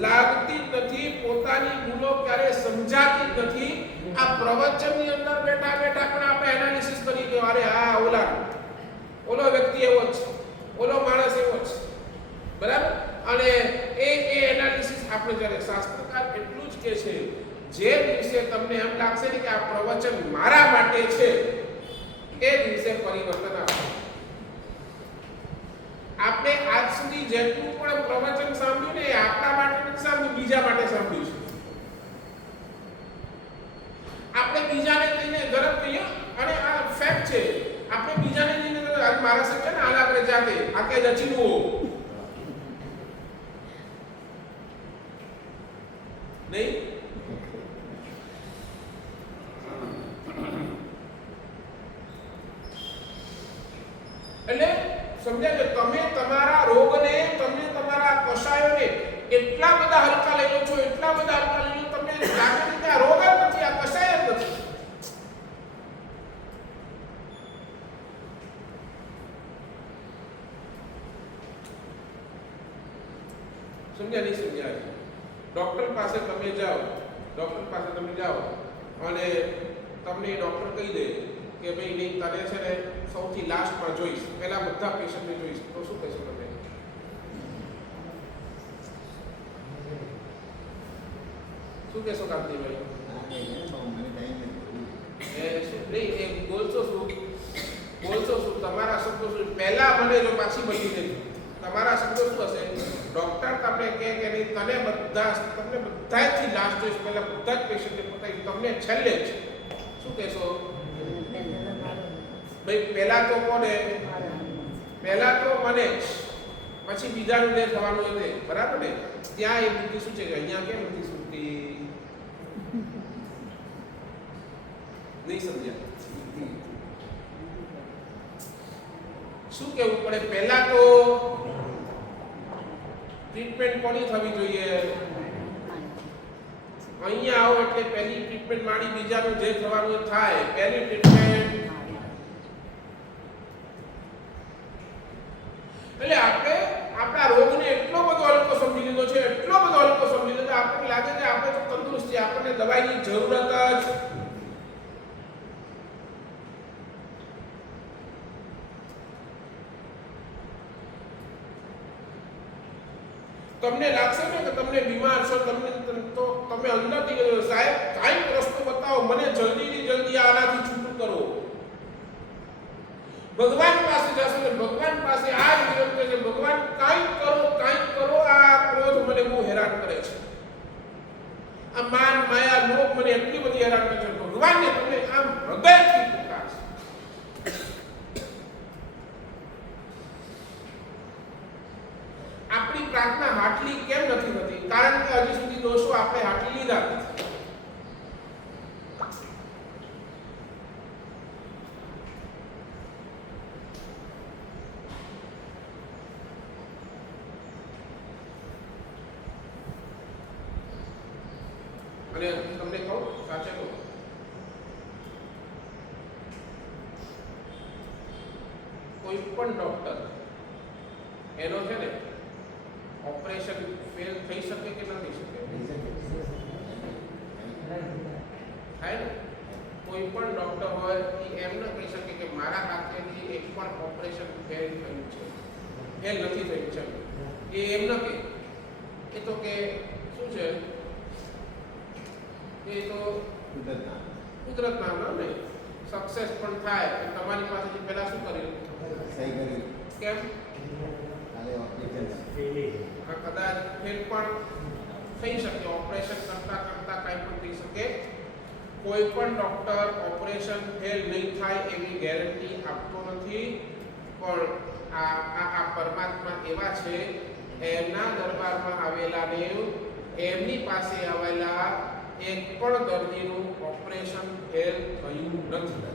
લાગતી નથી, પોતાની ભૂલો ક્યારે સમજાતી નથી. આ પ્રવચનની અંદર બેઠા બેઠા પણ આપણે એનાલિસિસ કરી કે અરે આ ઓલો વ્યક્તિ એવો જ છે, ઓલો માણસ એવો જ છે, બરાબર? અને એ એનાલિસિસ આપણે જ્યારે શાસ્ત્રકાર એટલું જ કે છે, જે દિવસે તમને એમ લાગશે ને કે આ પ્રવચન મારા માટે છે, એ દિવસે પરિવર્તન આવશે. આપણે આજ સુધી જેટલું પણ પ્રવચન સાંભળ્યું ને એ આપણા માટે નથી સાંભળ્યું, બીજા માટે સાંભળ્યું છે. આપણે બીજાને લઈને ગરમ કહીએ, અને આ ફેક્ટ છે, આપણે બીજાને લઈને મારા સાહેબ છે ને આલા કરે જાતે આ કે રચીનું નહીં. એટલે સમજાય, તમે તમારા રોગને, તમે તમારા કશાયોને એટલા બધા હલકા લઈ લો છો, એટલા બધા હલકા લઈ લો, તમને લાગે કે આ રોગ જ નથી, આ કશાય જ નથી. સમજ્યા નહીં સમજ્યા? ડોક્ટર પાસે તમે જાઓ, અને તમને ડોક્ટર કહી દે કે ભાઈ નહીં, તને છે ને સૌથી લાસ્ટમાં જોઈશ, પહેલા બધા પેશન્ટને જોઈશ, તો શું કહેશો તમે? શું કહેશો કાંતિભાઈ? એ બોલશો શું? તમારા શબ્દો શું? પહેલા મને જો પાછી બદલી દે, તમારા શબ્દો શું હશે? ડોક્ટર તમને કહે કે નહીં, તમને બધાથી લાસ્ટ જોઈશ, પહેલા બધા જ પેશન્ટને પતાવી, તમને છેલ્લે જ શું કહેશો? ભાઈ પહેલા તો કોને? પહેલા તો મને, પછી બીજાનું જે થવાનું હોય, બરાબર ને? ત્યાં એ બુદ્ધિ શું છે કે અહીંયા કેમ નથી સુટતી? નહીં સમજ્યા? શું કેવું પડે? પહેલા તો ટ્રીટમેન્ટ કોની થવી જોઈએ? અહીંયા આવો એટલે પહેલી ટ્રીટમેન્ટ માડી, બીજાનું જે થવાનું થાય, પહેલી ટ્રીટમેન્ટ. એટલે આપણે આપણા રોગને એટલો બધો હલકો સમજી લીધો છે, આપણને લાગે કે આપણે તો તંદુરસ્ત છીએ, આપણને દવાઈની જરૂરત જ તમને લાગશે ને કે તમને બીમાર છો, તો તમે અંદરથી સાહેબ કાંઈક રસ્તો બતાવો, મને જલ્દીથી જલ્દી આનાથી છૂટું કરો. ભગવાન પાસે જશો ને ભગવાન પાસે આ જ વિનંતી છે, ભગવાન કાંઈક કરો, આ ક્રોધ મને બહુ હેરાન કરે છે, આ માન માયા લોક મને એટલી બધી હેરાન કરે છે. ભગવાનને તમે આમ હૃદયથી પુકારશો. આપણી પ્રાર્થના હાટલી કેમ નથી થતી? કારણ કે હજી સુધી દોષો આપણે હાટલી લીધા નથી. અને તમને કહું, સાચે કહું, કોઈ પણ ડોક્ટર એનો છે ને ઓપરેશન ફેલ થઈ શકે કે ન થઈ શકે? થાય ને? કોઈ પણ ડોક્ટર હોય એમ ન કહી શકે કે મારા હાથેથી એક પણ ઓપરેશન ફેલ થયું છે, ફેલ નથી થયું છે. એ એમ ન કહે, એ તો કે શું છે, એ તો કુદરતના નામ નહીં સક્સેસ પણ થાય તો તમારી પાસેથી પહેલા શું કર્યું સહી કરી કેમ આલે ઓપરેશન કદાચ ફેલ પણ થઈ શકે ઓપરેશન કરતા કરતા કંઈ પણ થઈ શકે કોઈ પણ ડોક્ટર ઓપરેશન ફેલ નહીં થાય એવી ગેરંટી આપતો નથી પણ આ પરમાત્મા એવા છે એમના દરબારમાં આવેલાને એમની પાસે આવેલા એક પણ દર્દીનું ઓપરેશન ફેલ થયું નથી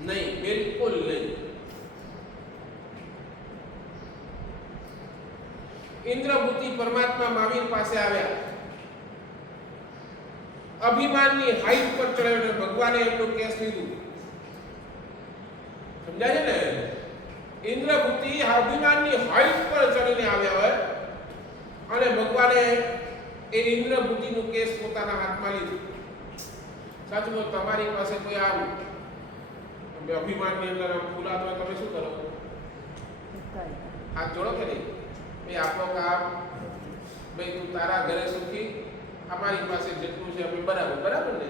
નહીં બિલકુલ નહીં ઇન્દ્રભૂતિ પરમાત્મા મહાવીર પાસે આવ્યા અભિમાનની હાઈટ પર ચડાવીને ભગવાને એમનું કેસ લીધું સમજાય છે ને ઇન્દ્રભૂતિ અભિમાનની હાઈટ પર ચડીને આવ્યા હોય અને ભગવાને એ ઇન્દ્રભૂતિનું કેસ પોતાના હાથમાં લીધું સાચું બોલ તમારી પાસે કોઈ આમ અભિમાનની અંદર ફૂલાતો હોય તમે શું કરો હાથ જોડો કે નહીં ભાઈ આપણો કામ ભાઈ તું તારા ઘરે સુખી અમારી પાસે જેટલું છે આપણે બરાબર ને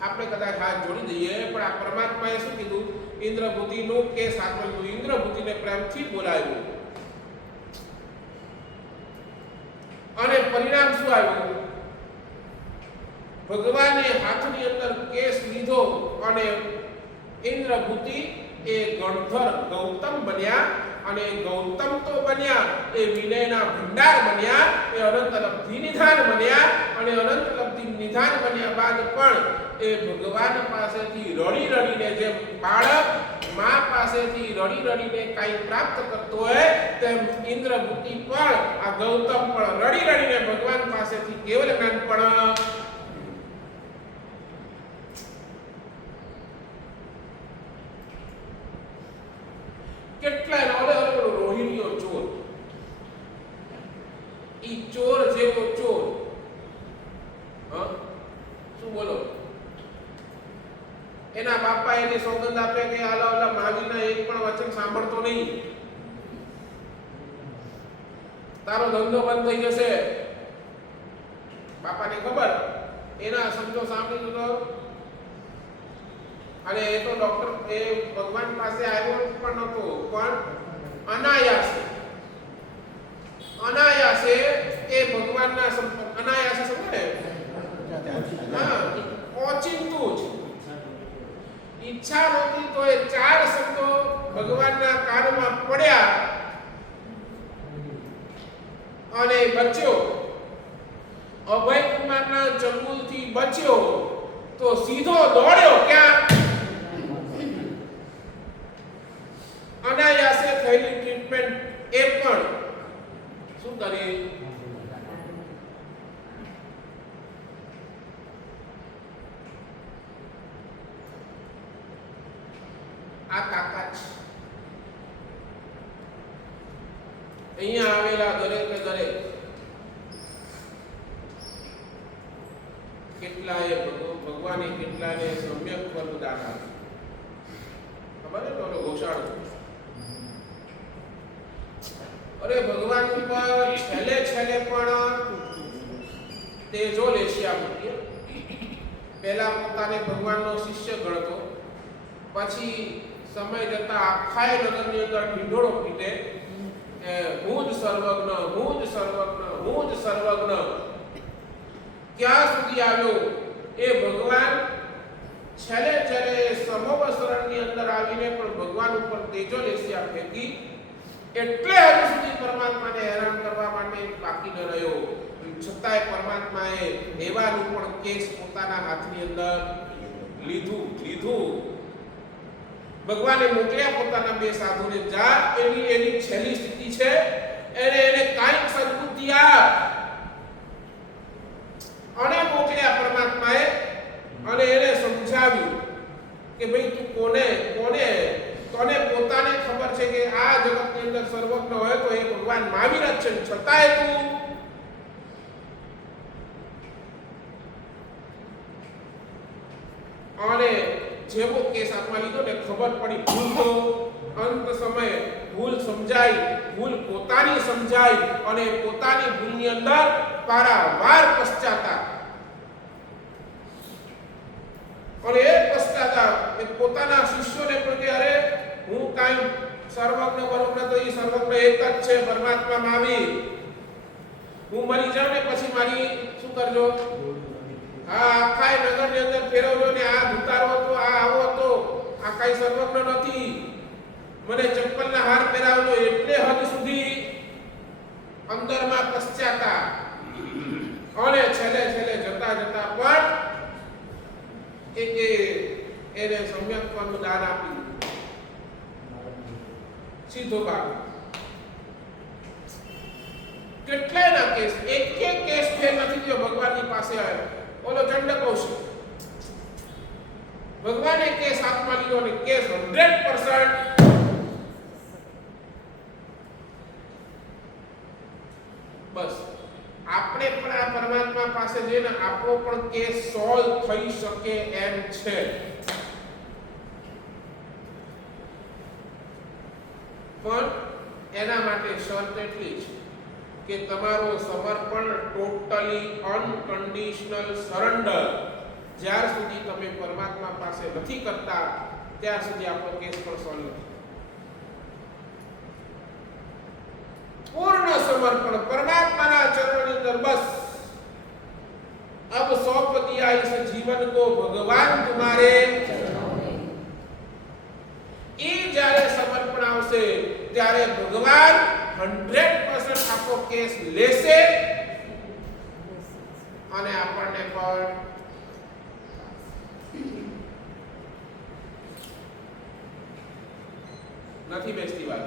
આપણે કદાચ હાથ જોડી દઈએ પણ આ પરમાત્માએ શું કીધું ઇન્દ્રભૂતિનું કેસ હાથમાં લીધું ઇન્દ્રભૂતિને પ્રેમથી બોલાવ્યું અને પરિણામ શું આવ્યું ભગવાને હાથની અંદર કેસ લીધો અને ઇન્દ્રભૂતિ એ ગણધર ગૌતમ બન્યા અને ગૌતમ તો બન્યા એ વિનયના ભંડાર બન્યા એ અનંત લબ્ધિ નિધાન બન્યા અને અનંત લબ્ધિ નિધાન બન્યા બાદ પણ એ ભગવાન પાસેથી રડી રડીને જેમ બાળક મા પાસેથી રડી રડીને કંઈ પ્રાપ્ત કરતો હોય તેમ ઇન્દ્રભૂતિ પણ આ ગૌતમ પણ રડી રડીને ભગવાન પાસેથી કેવલ જ્ઞાન પણ કેટલા રોહિણીઓ ચોર ઈ ચોર જેવો ચોર શું બોલો એના બાપા એને સોગંદ આપે કે આલા મહાવીરના એક પણ વચન સાંભળતો નહીં તારો ધંધો બંધ થઈ જશે બાપાને ખબર એના શબ્દો સાંભળી લીધો અને એ તો ડોક્ટર એ ભગવાન પાસે આવ્યો પણ નતો પણ અનાયાસે એ ભગવાનના અનાયાસે સમજે હા ઓચિંતું જ ઈચ્છા નહોતી તો એ ચાર શબ્દો ભગવાનના કાનમાં પડ્યા અને બચ્યો અભય કુમારના ચંગુલથી બચ્યો તો સીધો દોડ્યો ક્યાં અનાયાસે થયેલી ટ્રીટમેન્ટ એ પણ શું કરી આ તાકાત અહીંયા આવેલા દરેકે દરેક કેટલાએ ભગવાને કેટલાને સમ્યક વરદાન આપ્યું ખબર છે તો ઘોષાળ અરે ભગવાન પર છેલ્લે પણ તેજો લેશિયા મૂક્યો પહેલા પોતાને ભગવાનનો શિષ્ય ગણતો પછી સમય જતા આખાય નગરની અંદર ઢીંઢોળો પીટે હું જ સર્વજ્ઞ ક્યાં સુધી આવ્યો એ ભગવાન છેલ્લે સમોવસરણની અંદર આવીને પણ ભગવાન ઉપર તેજો લેશિયા ફેંકી એટલે હજુ સુધી પરમાત્માને હેરાન કરવા માટે બાકી ન રહ્યો છતાંય પરમાત્માએ એવાનું પણ કેસ પોતાના હાથની અંદર લીધું ભગવાને મોકલ્યા પોતાના બે સાધુને જા એની છેલ્લી સ્થિતિ છે એને કાંઈક સદબુદ્ધિ આપ અને મોકલ્યા પરમાત્માએ અને એને સમજાવ્યું કે ભાઈ તું કોને તને પોતાને ખબર છે કે આ જગતની અંદર સર્વજ્ઞ હોય તો એ ભગવાન મહાવીર જ છે છતાંય તું અને જેવો કેસ આપવા લીધો ને ખબર પડી ભૂલતો અંત સમયે ભૂલ સમજાય, ભૂલ પોતાની સમજાય અને પોતાની ભૂલની અંદર વારંવાર પશ્ચાતાપ, અને એ પશ્ચાતાપ એ પોતાના શિષ્યોને પણ કે અરે હું કાંઈ સર્વજ્ઞ બરોબર તો એ સર્વજ્ઞ એક જ છે પરમાત્મા મહાવીર, હું મરી જાઉં ને પછી મારી શું કરજો, આ આખા નગરની અંદર ફેરવજો ને આ ધુતારો હતો, આ આવો હતો, આ કાંઈ સર્વજ્ઞ નથી, મને ચપ્પલના હાર પહેરાવજો, એટલે હદ સુધી અંદરમાં પશ્ચાતાપ, અને છેલ્લે જતા પણ એને સમ્યકત્વનું દાન આપી સીધો ભાગ. કેટલાયના કેસ, એક કેસ ફેલ નથી થયો ભગવાનની પાસે આવ્યો. ઓલો ચંડકૌશિક, ભગવાને કેસ હાથમાં લીધો અને કેસ 100% બસ. આપણે પણ આ પરમાત્મા પાસે જઈને આપણો પણ કેસ સોલ્વ થઈ શકે એમ છે. પણ એના માટે શરત એટલી છે કે તમારો સમર્પણ ટોટલી અનકન્ડિશનલ સરેન્ડર જ્યાર સુધી તમે પરમાત્મા પાસે નથી કરતા ત્યાર સુધી આપણો કેસ પણ સોલ્વ નથી. पूर्ण समर्पण परमात्मा चरणों अंदर बस अब सौंप दिया इस जीवन को भगवान तुम्हारे એ જ્યારે સમર્પણ આવશે ત્યારે ભગવાન 100% આપણો કેસ લેશે અને આપણને પણ નથી બેસતી વાત.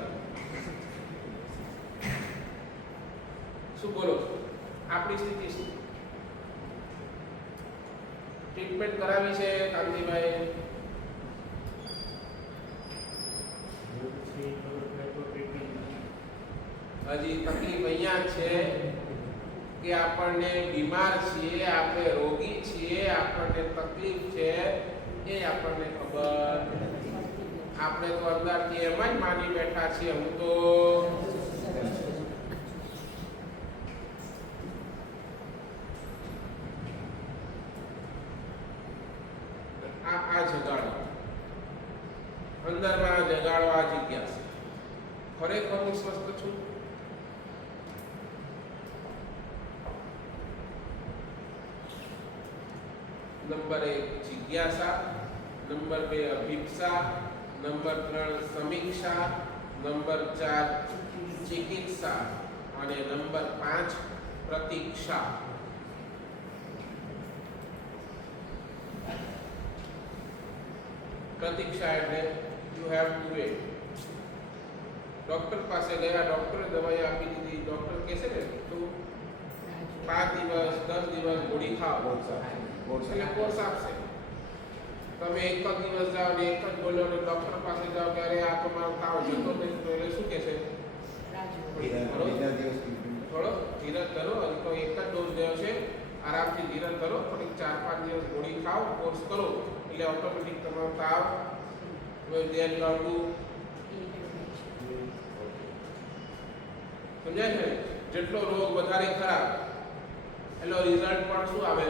શું બોલો આપણી સ્થિતિ શું? ટ્રીટમેન્ટ કરાવી છે કાંતિભાઈ? હજી તકલીફ અહીંયા છે કે આપણને બીમાર છીએ, આપણે રોગી છીએ, આપણને તકલીફ છે એ આપણને ખબર. આપણે તો અંદરથી એમ જ માની બેઠા છીએ હું તો આ જગાડો, અંદરમાં જગાડો આ જિજ્ઞાસા. ખરેખર હું સ્વસ્થ છું? નંબર 1 જિજ્ઞાસા, નંબર 2 અભિપ્સા, નંબર 3 સમીક્ષા, નંબર 4 ચિકિત્સા અને નંબર 5 પ્રતીક્ષા. પ્રતીક્ષા એટલે you have to wet. Doctor પાસે ગયા, ડોક્ટરે દવાઈ આપી દીધી, ડોક્ટર કહે છે ને તું 5 દિવસ 10 દિવસ ગોળી ખાઓ એટલે કોર્સ આપશે. તમે એક જ દિવસ જાઓ ને એક જ બોલો ને ડોક્ટર પાસે જાઓ કે અરે આ તો મારો તાવ જતો નથી, તો એટલે શું કહે છે થોડો ધીરજ ધરો, હજી તો એક જ ડોઝ લેવો છે, આરામથી ધીરજ ધરો, થોડીક 4-5 દિવસ ગોળી ખાઓ, કોર્સ કરો એટલે ઓટોમેટિક તમારો તાવ ધ્યાન લાવવું. સમજાય છે? જેટલો રોગ વધારે ખરાબ એનો રિઝલ્ટ પણ શું આવે?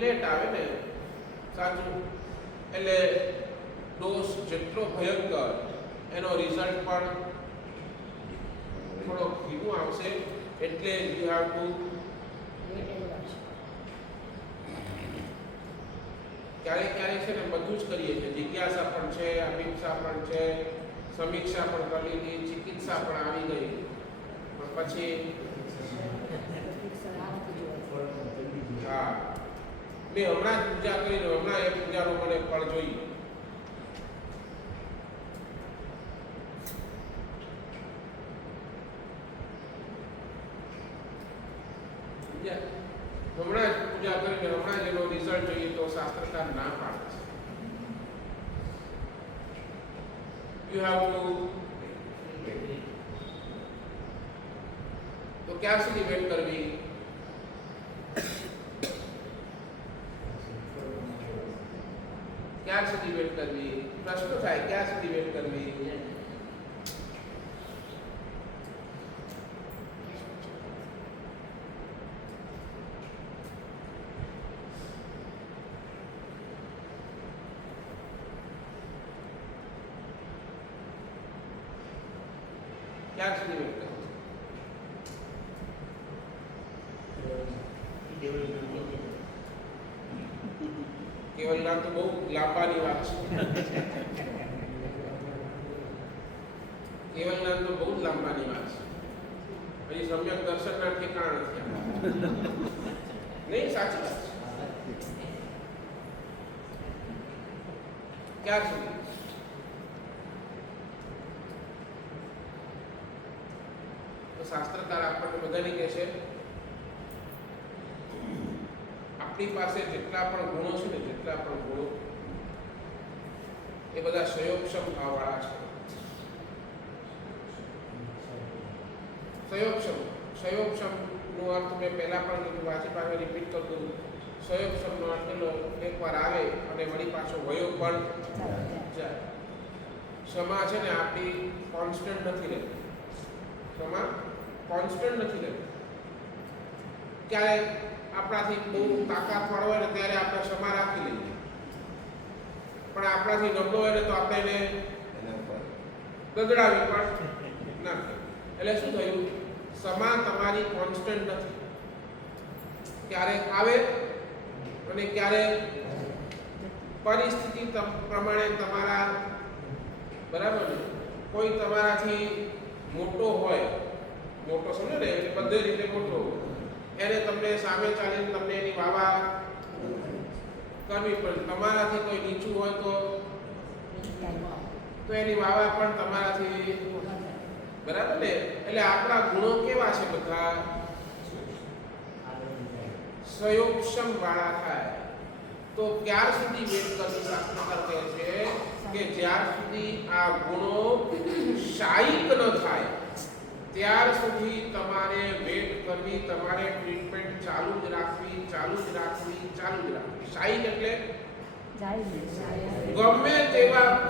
લેટ આવે ને. સાચું? એટલે ડોઝ જેટલો ભયંકર એનો રિઝલ્ટ પણ થોડો ધીમું આવશે. એટલે યુ હેવ ટુ ક્યારેક છે ને બધું જ કરીએ છીએ. જિજ્ઞાસા પણ છે, અભિપ્સા પણ છે, સમીક્ષા પણ કરી લીધી, ચિકિત્સા પણ આવી ગઈ, પણ પછી હા મેં હમણાં જ પૂજા કરીને હમણાં એ પૂજાનો મને ફળ જોઈએ. હમણાં જ પૂજા કરીને હમણાં જ એનો રિઝલ્ટ જોઈએ તો શાસ્ત્રકાર ના પાડે છે. You have to. તો ક્યાં સુધી વેટ કરવી? ક્યાં સુધી વેટ કરવી? પ્રશ્ન થાય ક્યાં સુધી વેટ કરવી? ક્યાં સુધી વેટ કરો? કેવલના તો બહુ લાંબાની વાત છે. કેવલના તો બહુ જ લાંબાની વાત છે. પછી સમ્યક દર્શનના ઠેકાણા નથી. નહીં, સાચી વાત છે. ક્યાં સુધી? તો શાસ્ત્રકાર આપણને બધાને કહે છે આપણી પાસે જેટલા પણ ગુણો છે ને, જેટલા પણ ગુણો એ બધા સંયોગક્ષમ ભાવવાળા છે. સંયોગક્ષમ નો અર્થ મેં પહેલા પણ કીધું, આજે પાછળ રિપીટ કરી દઉં. સંયોગક્ષમ નો અર્થ એનો એકવાર આવે અને વળી પાછો વયો પણ જાય. ક્ષમા છે ને આપણી કોન્સ્ટન્ટ નથી રહેતી. ક્ષમા કોન્સ્ટન્ટ નથી રહેતી. ક્યારે આપણાથી બહુ તાકાતવાળો હોય ને ત્યારે આપણે ક્ષમા રાખી લઈએ, પણ આપણાથી નબળો હોય ને તો આપણે એને ગગડાવી પણ નાખીએ. એટલે શું થયું? ક્ષમા તમારી કોન્સ્ટન્ટ નથી. ક્યારેક આવે અને ક્યારેક પરિસ્થિતિ પ્રમાણે તમારા, બરાબર ને, કોઈ તમારાથી મોટો હોય, મોટો સમજો ને, એટલે બધી રીતે મોટો, એને તમને સામે ચાલીને તમને એની વાવા કરવી પડે. તમારાથી કોઈ નીચું હોય તો એની વાવા પણ તમારાથી, બરાબર ને. એટલે આપણા ગુણો કેવા છે? બધા સંયોગક્ષમ વાળા થાય તો ત્યાર સુધી વેટ કરવી. શાસ્ત્રકાર કહે છે કે જ્યાર સુધી આ ગુણો શાયિક ન થાય ત્યાર સુધી તમારે વેટ કરવી, તમારે ટ્રીટમેન્ટ ચાલુ જ રાખવી. શાયિક એટલે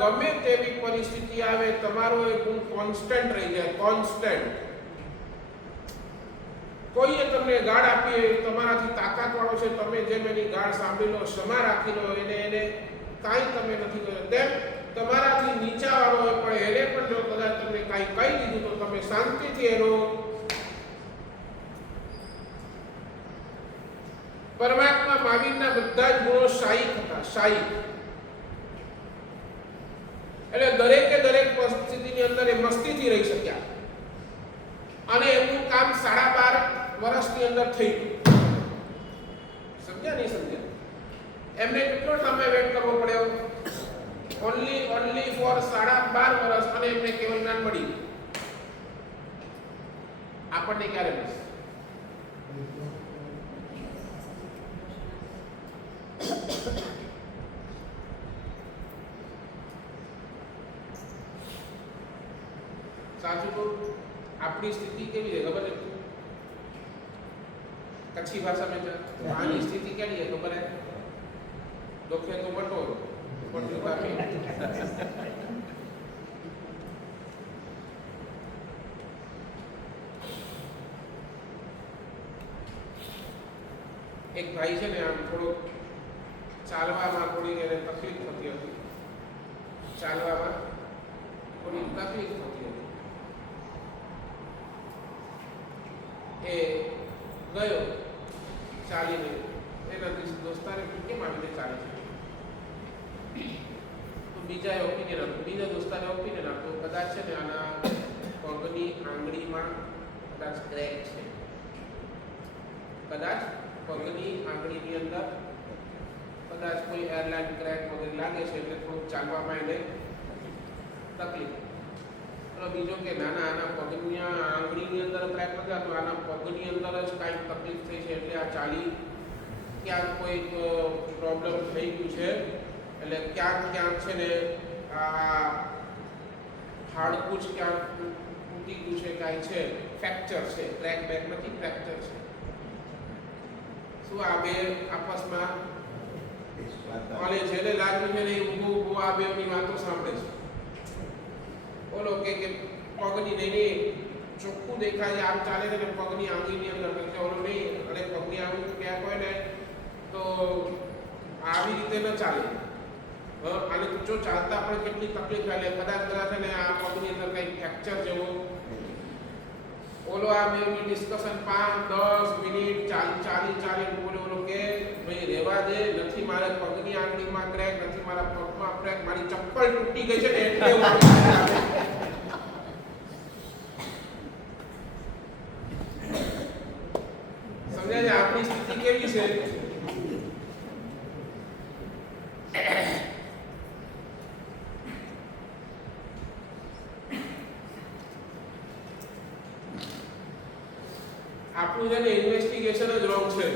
ગમે તેવી પરિસ્થિતિ આવે તમારો એ ગુણ કોન્સ્ટન્ટ રહી જાય. કોન્સ્ટન્ટ. કોઈએ તમને ગાળ આપી, તમારાથી તાકાતવાળો છે, તમે જેમ એની ગાળ સાંભળી લો, ક્ષમા રાખી લો, એને કાંઈ તમે નથી કર્યું. તેમ તમારાથી નીચાવાળો હોય પણ એને પણ જો કદાચ તમને કાંઈ કહી દીધું તો તમે શાંતિથી એનો. પરમાત્મા મહાવીરના બધા જ ગુણો શાયિક હતા. શાયિક એટલે દરેકે દરેક પરિસ્થિતિની અંદર એ મસ્તીથી રહી શક્યા અને એમનું કામ 12.5 વર્ષની અંદર થઈ ગયું. સમજ્યા નહીં સમજ્યા? એમને કેટલો સમય વેટ કરવો પડ્યો? ઓનલી ફોર 12.5 વર્ષ, અને એમને કેવલ જ્ઞાન મળી ગયું. આપણને ક્યારે મળશે? સાચું તો આપણી સ્થિતિ કેવી છે ખબર છે? કચ્છી ભાષા में આની સ્થિતિ કેવી है ખબર है? દોખે તો બટો બટો કાપી. એક ભાઈ છે ને, આમ થોડો ચાલવામાં થોડી એને તકલીફ થતી હતી. ચાલવામાં થોડી તકલીફ થતી હતી. એ ગયો ચાલીને. એના દોસ્તારે કેમ આવી રીતે ચાલે છે? તો બીજાએ ઓપિનિયન આપ્યું. બીજા દોસ્તારે ઓપિનિયન આપ્યું કદાચ છે ને આના પગની આંગળીમાં કદાચ ક્રેક છે. કદાચ પગની આંગળીની અંદર કદાચ કોઈ એરલાઇન ક્રેક વગેરે લાગે છે, એટલે થોડુંક ચાલવામાં એને તકલીફ. બીજો કે નાના આના પગની આંગળીની અંદર ક્રેક નથી, તો આના પગની અંદર જ કાંઈક તકલીફ થઈ છે, એટલે આ ચાલી ક્યાંક કોઈક પ્રોબ્લેમ થઈ ગયું છે. એટલે ક્યાંક છે ને આ હાડકું જ ક્યાંક તૂટી ગયું છે, કાંઈ છે, ફ્રેક્ચર છે. ક્રેક બેક નથી, ફ્રેક્ચર છે. શું આ બે આપસમાં ઓલે જેને લાગ્યું છે ને એ ઊભું આ બેની વાતો સાંભળે છે. બોલો કે પગની નહીં ચોખ્ખું દેખાય, આમ ચાલે છે ને પગની આંગળીની અંદર ઓલો નહીં, અને પગની આંગળી ક્યાંક હોય ને તો આવી રીતે ન ચાલે. અને જો ચાલતા પણ કેટલી તકલીફ થાય, કદાચ ને આ પગની અંદર કંઈક ફ્રેક્ચર જેવો બોલો આ બેની ડિસ્કશન 5 10 મિનિટ ચાલી બોલો કે ભાઈ રેવા દે, નથી મારે પગની આંગળીમાં ક્રેક, નથી મારા પગમાં ક્રેક, મારી ચપ્પલ તૂટી ગઈ છે ને એટલે એવું સમજાય છે આપણી સ્થિતિ કેવી છે? આપણું જેને ઇન્વેસ્ટિગેશન જ રોંગ છે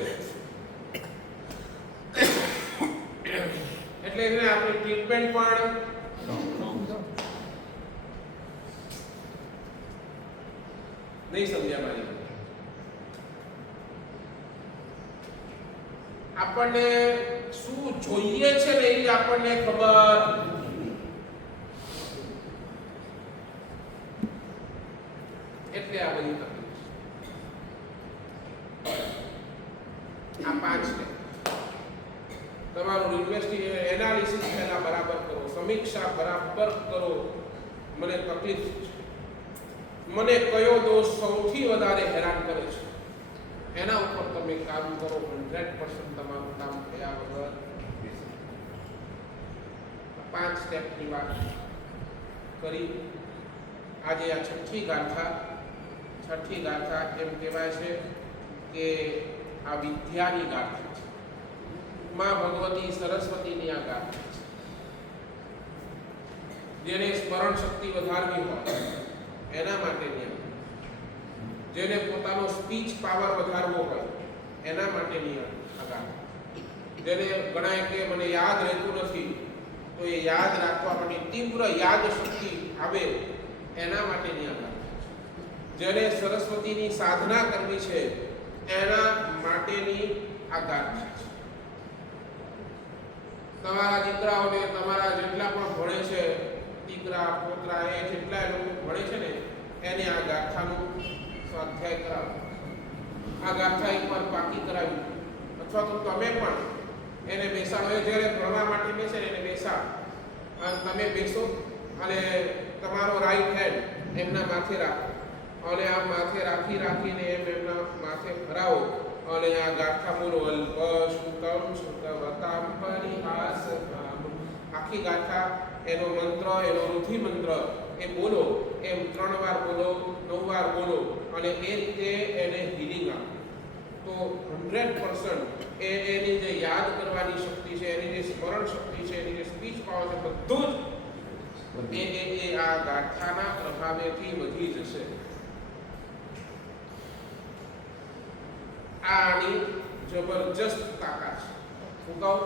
એટલે એને આપણી ટ્રીટમેન્ટ પણ નહીં સમજ્યા મારી. આપણને શું જોઈએ છે ને એ આપણને ખબર એટલે આ બધી તકલીફ. આ 5 છે. તમારું ઇન્વેસ્ટિગેશન એનાલિસિસ પહેલા બરાબર કરો, સમીક્ષા બરાબર કરો. મને તકલીફ છે, મને કયો દોષ સૌથી વધારે હેરાન કરે છે, એના ઉપર તમે કામ કરો. 100% તમારું કામ થયા વગર 5 સ્ટેપની વાત કરી. આજે આ છઠ્ઠી ગાથા એમ કહેવાય છે કે આ વિદ્યાની ગાથા છે. માં ભગવતી સરસ્વતીની આ ગાથા છે. જેને સ્મરણ શક્તિ વધારવી હોય એના માટેની, જેને પોતાનો સ્પીચ પાવર વધારવો હોય એના માટેની આ ગાથા. જેને ગણાય કે મને યાદ રહેતું નથી તો એ યાદ રાખવા માટે તીવ્ર યાદ શક્તિ આવે એના માટેની આ ગાથા. જેને સરસ્વતીની સાધના કરવી છે એના માટેની આ ગાથા છે. તમારા દીકરાઓને, તમારા જેટલા પણ ભણે છે, દીકરા પોતરા એ જેટલા લોકો ભણે છે ને એને આ ગાથાનું સ્વાધ્યાય કરાવો. આ ગાથા એકવાર પાકી કરાવી, અથવા તો તમે પણ એને બેસાડો. એ જ્યારે ભણવા માટે બેસે એને બેસાડ અને તમે બેસો અને તમારો રાઈટ હેન્ડ એમના માથે રાખો અને આ માથે રાખીને એમના માથે ફરાવો અને આ ગાથા બોલો. અલ્પ શુકમ શુકવતામ પરિહાસકામ. આખી ગાથા એનો મંત્ર, એનો રુધિ મંત્ર એ બોલો. એમ 3 વાર બોલો, 9 વાર બોલો અને એ રીતે એને હીલિંગ આપો. તો 100% એની જે યાદ કરવાની શક્તિ છે, એની જે સ્મરણ શક્તિ છે, એની જે સ્પીચ પાવર છે, બધું જ એ આ ગાથાના પ્રભાવેથી વધી જશે. આની જબરજસ્ત તાકાત છે. હું કહું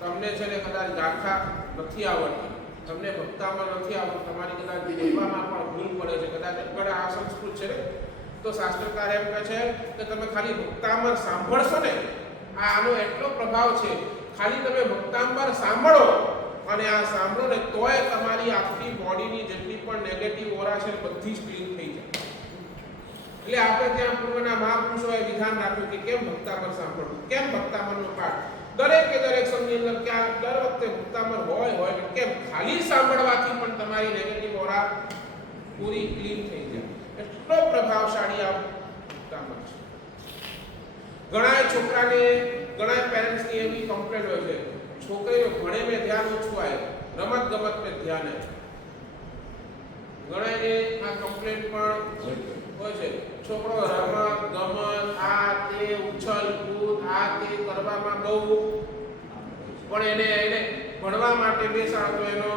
તમને છે ને કદાચ ગાથા નથી આવડતી, તમને ભક્તામાં નથી આવડતું, તમારી કદાચ લેવામાં પણ ભૂલ પડે છે, કદાચ આપણે આ સંસ્કૃત છે ને તો શાસ્ત્રકાર એમ કહે છે કે તમે ખાલી ભક્તામાં સાંભળશો ને, આનો એટલો પ્રભાવ છે. ખાલી તમે ભક્તામાં સાંભળો અને આ સાંભળો ને તોય તમારી આખી બોડીની જેટલી પણ નેગેટિવ ઓરા છે બધી જ ક્લીન થઈ જાય. એટલે આપણે ત્યાં પૂર્વના મહાપુરુષોએ વિધાન રાખ્યું કે કેમ ભક્તામર સાંભળવું, કેમ ભક્તામરનો પાઠ. દરેક સમયની અંદર ક્યાં દર વખતે ભક્તામર હોય કે કેમ ખાલી સાંભળવાથી પણ તમારી નેગેટિવ ઓરા પૂરી ક્લીન થઈ જાય. એટલો પ્રભાવશાળી આ ભક્તામર છે. ઘણા છોકરાને, ઘણા પેરેન્ટ્સની એવી કમ્પ્લેન્ટ હોય છે, છોકરીઓ ભણે મેં ધ્યાન ઓછું આવે, રમત ગમત મેં ધ્યાન આવે. ઘણાને આ કમ્પ્લેન્ટ પણ હોય છે, છોકરો રમત ગમત આ તે ઉછલ કૂદ આ તે કરવામાં બહુ, પણ એને ભણવા માટે બેસાડો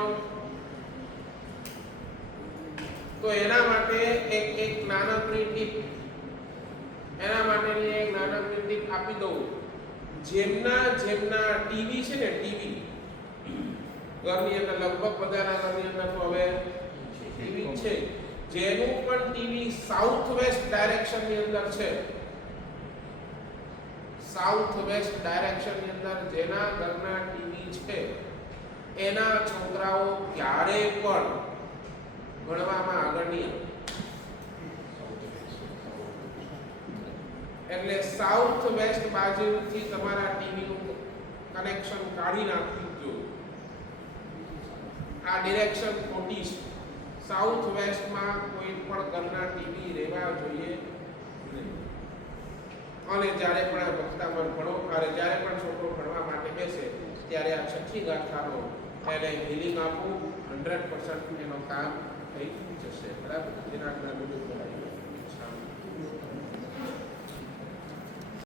તો એના માટે એક નાનકડી ટીપ, એના માટેની એક નાનકડી ટીપ આપી દઉં. જેમના ટીવી છે ને, ટીવી ઘરની અંદર લગભગ બધાના ઘરની અંદર તો હવે ટીવી છે, જેનું પણ ટીવી સાઉથ વેસ્ટ ડાયરેક્શનની અંદર છે, સાઉથ વેસ્ટ ડાયરેક્શનની અંદર જેના ઘરના ટીવી છે એના છોકરાઓ ક્યારે પણ ભણવામાં આગળ નહીં આવે. એટલે સાઉથ વેસ્ટ બાજુથી તમારા ટીવીનું કનેક્શન કાઢી નાખવું જોઈએ. આ ડિરેક્શન ખોટી છે. સાઉથ વેસ્ટમાં કોઈ પણ ઘરના ટીવી રહેવા જોઈએ નહીં. અને જ્યારે પણ આ ભક્તામણ ભણો અને જ્યારે પણ છોકરો ભણવા માટે બેસે ત્યારે આ છઠ્ઠી ગાથાનો એને હિલિંગ આપવું 100% એનો કામ થઈ જશે. બરાબર? એના બધું કરાય.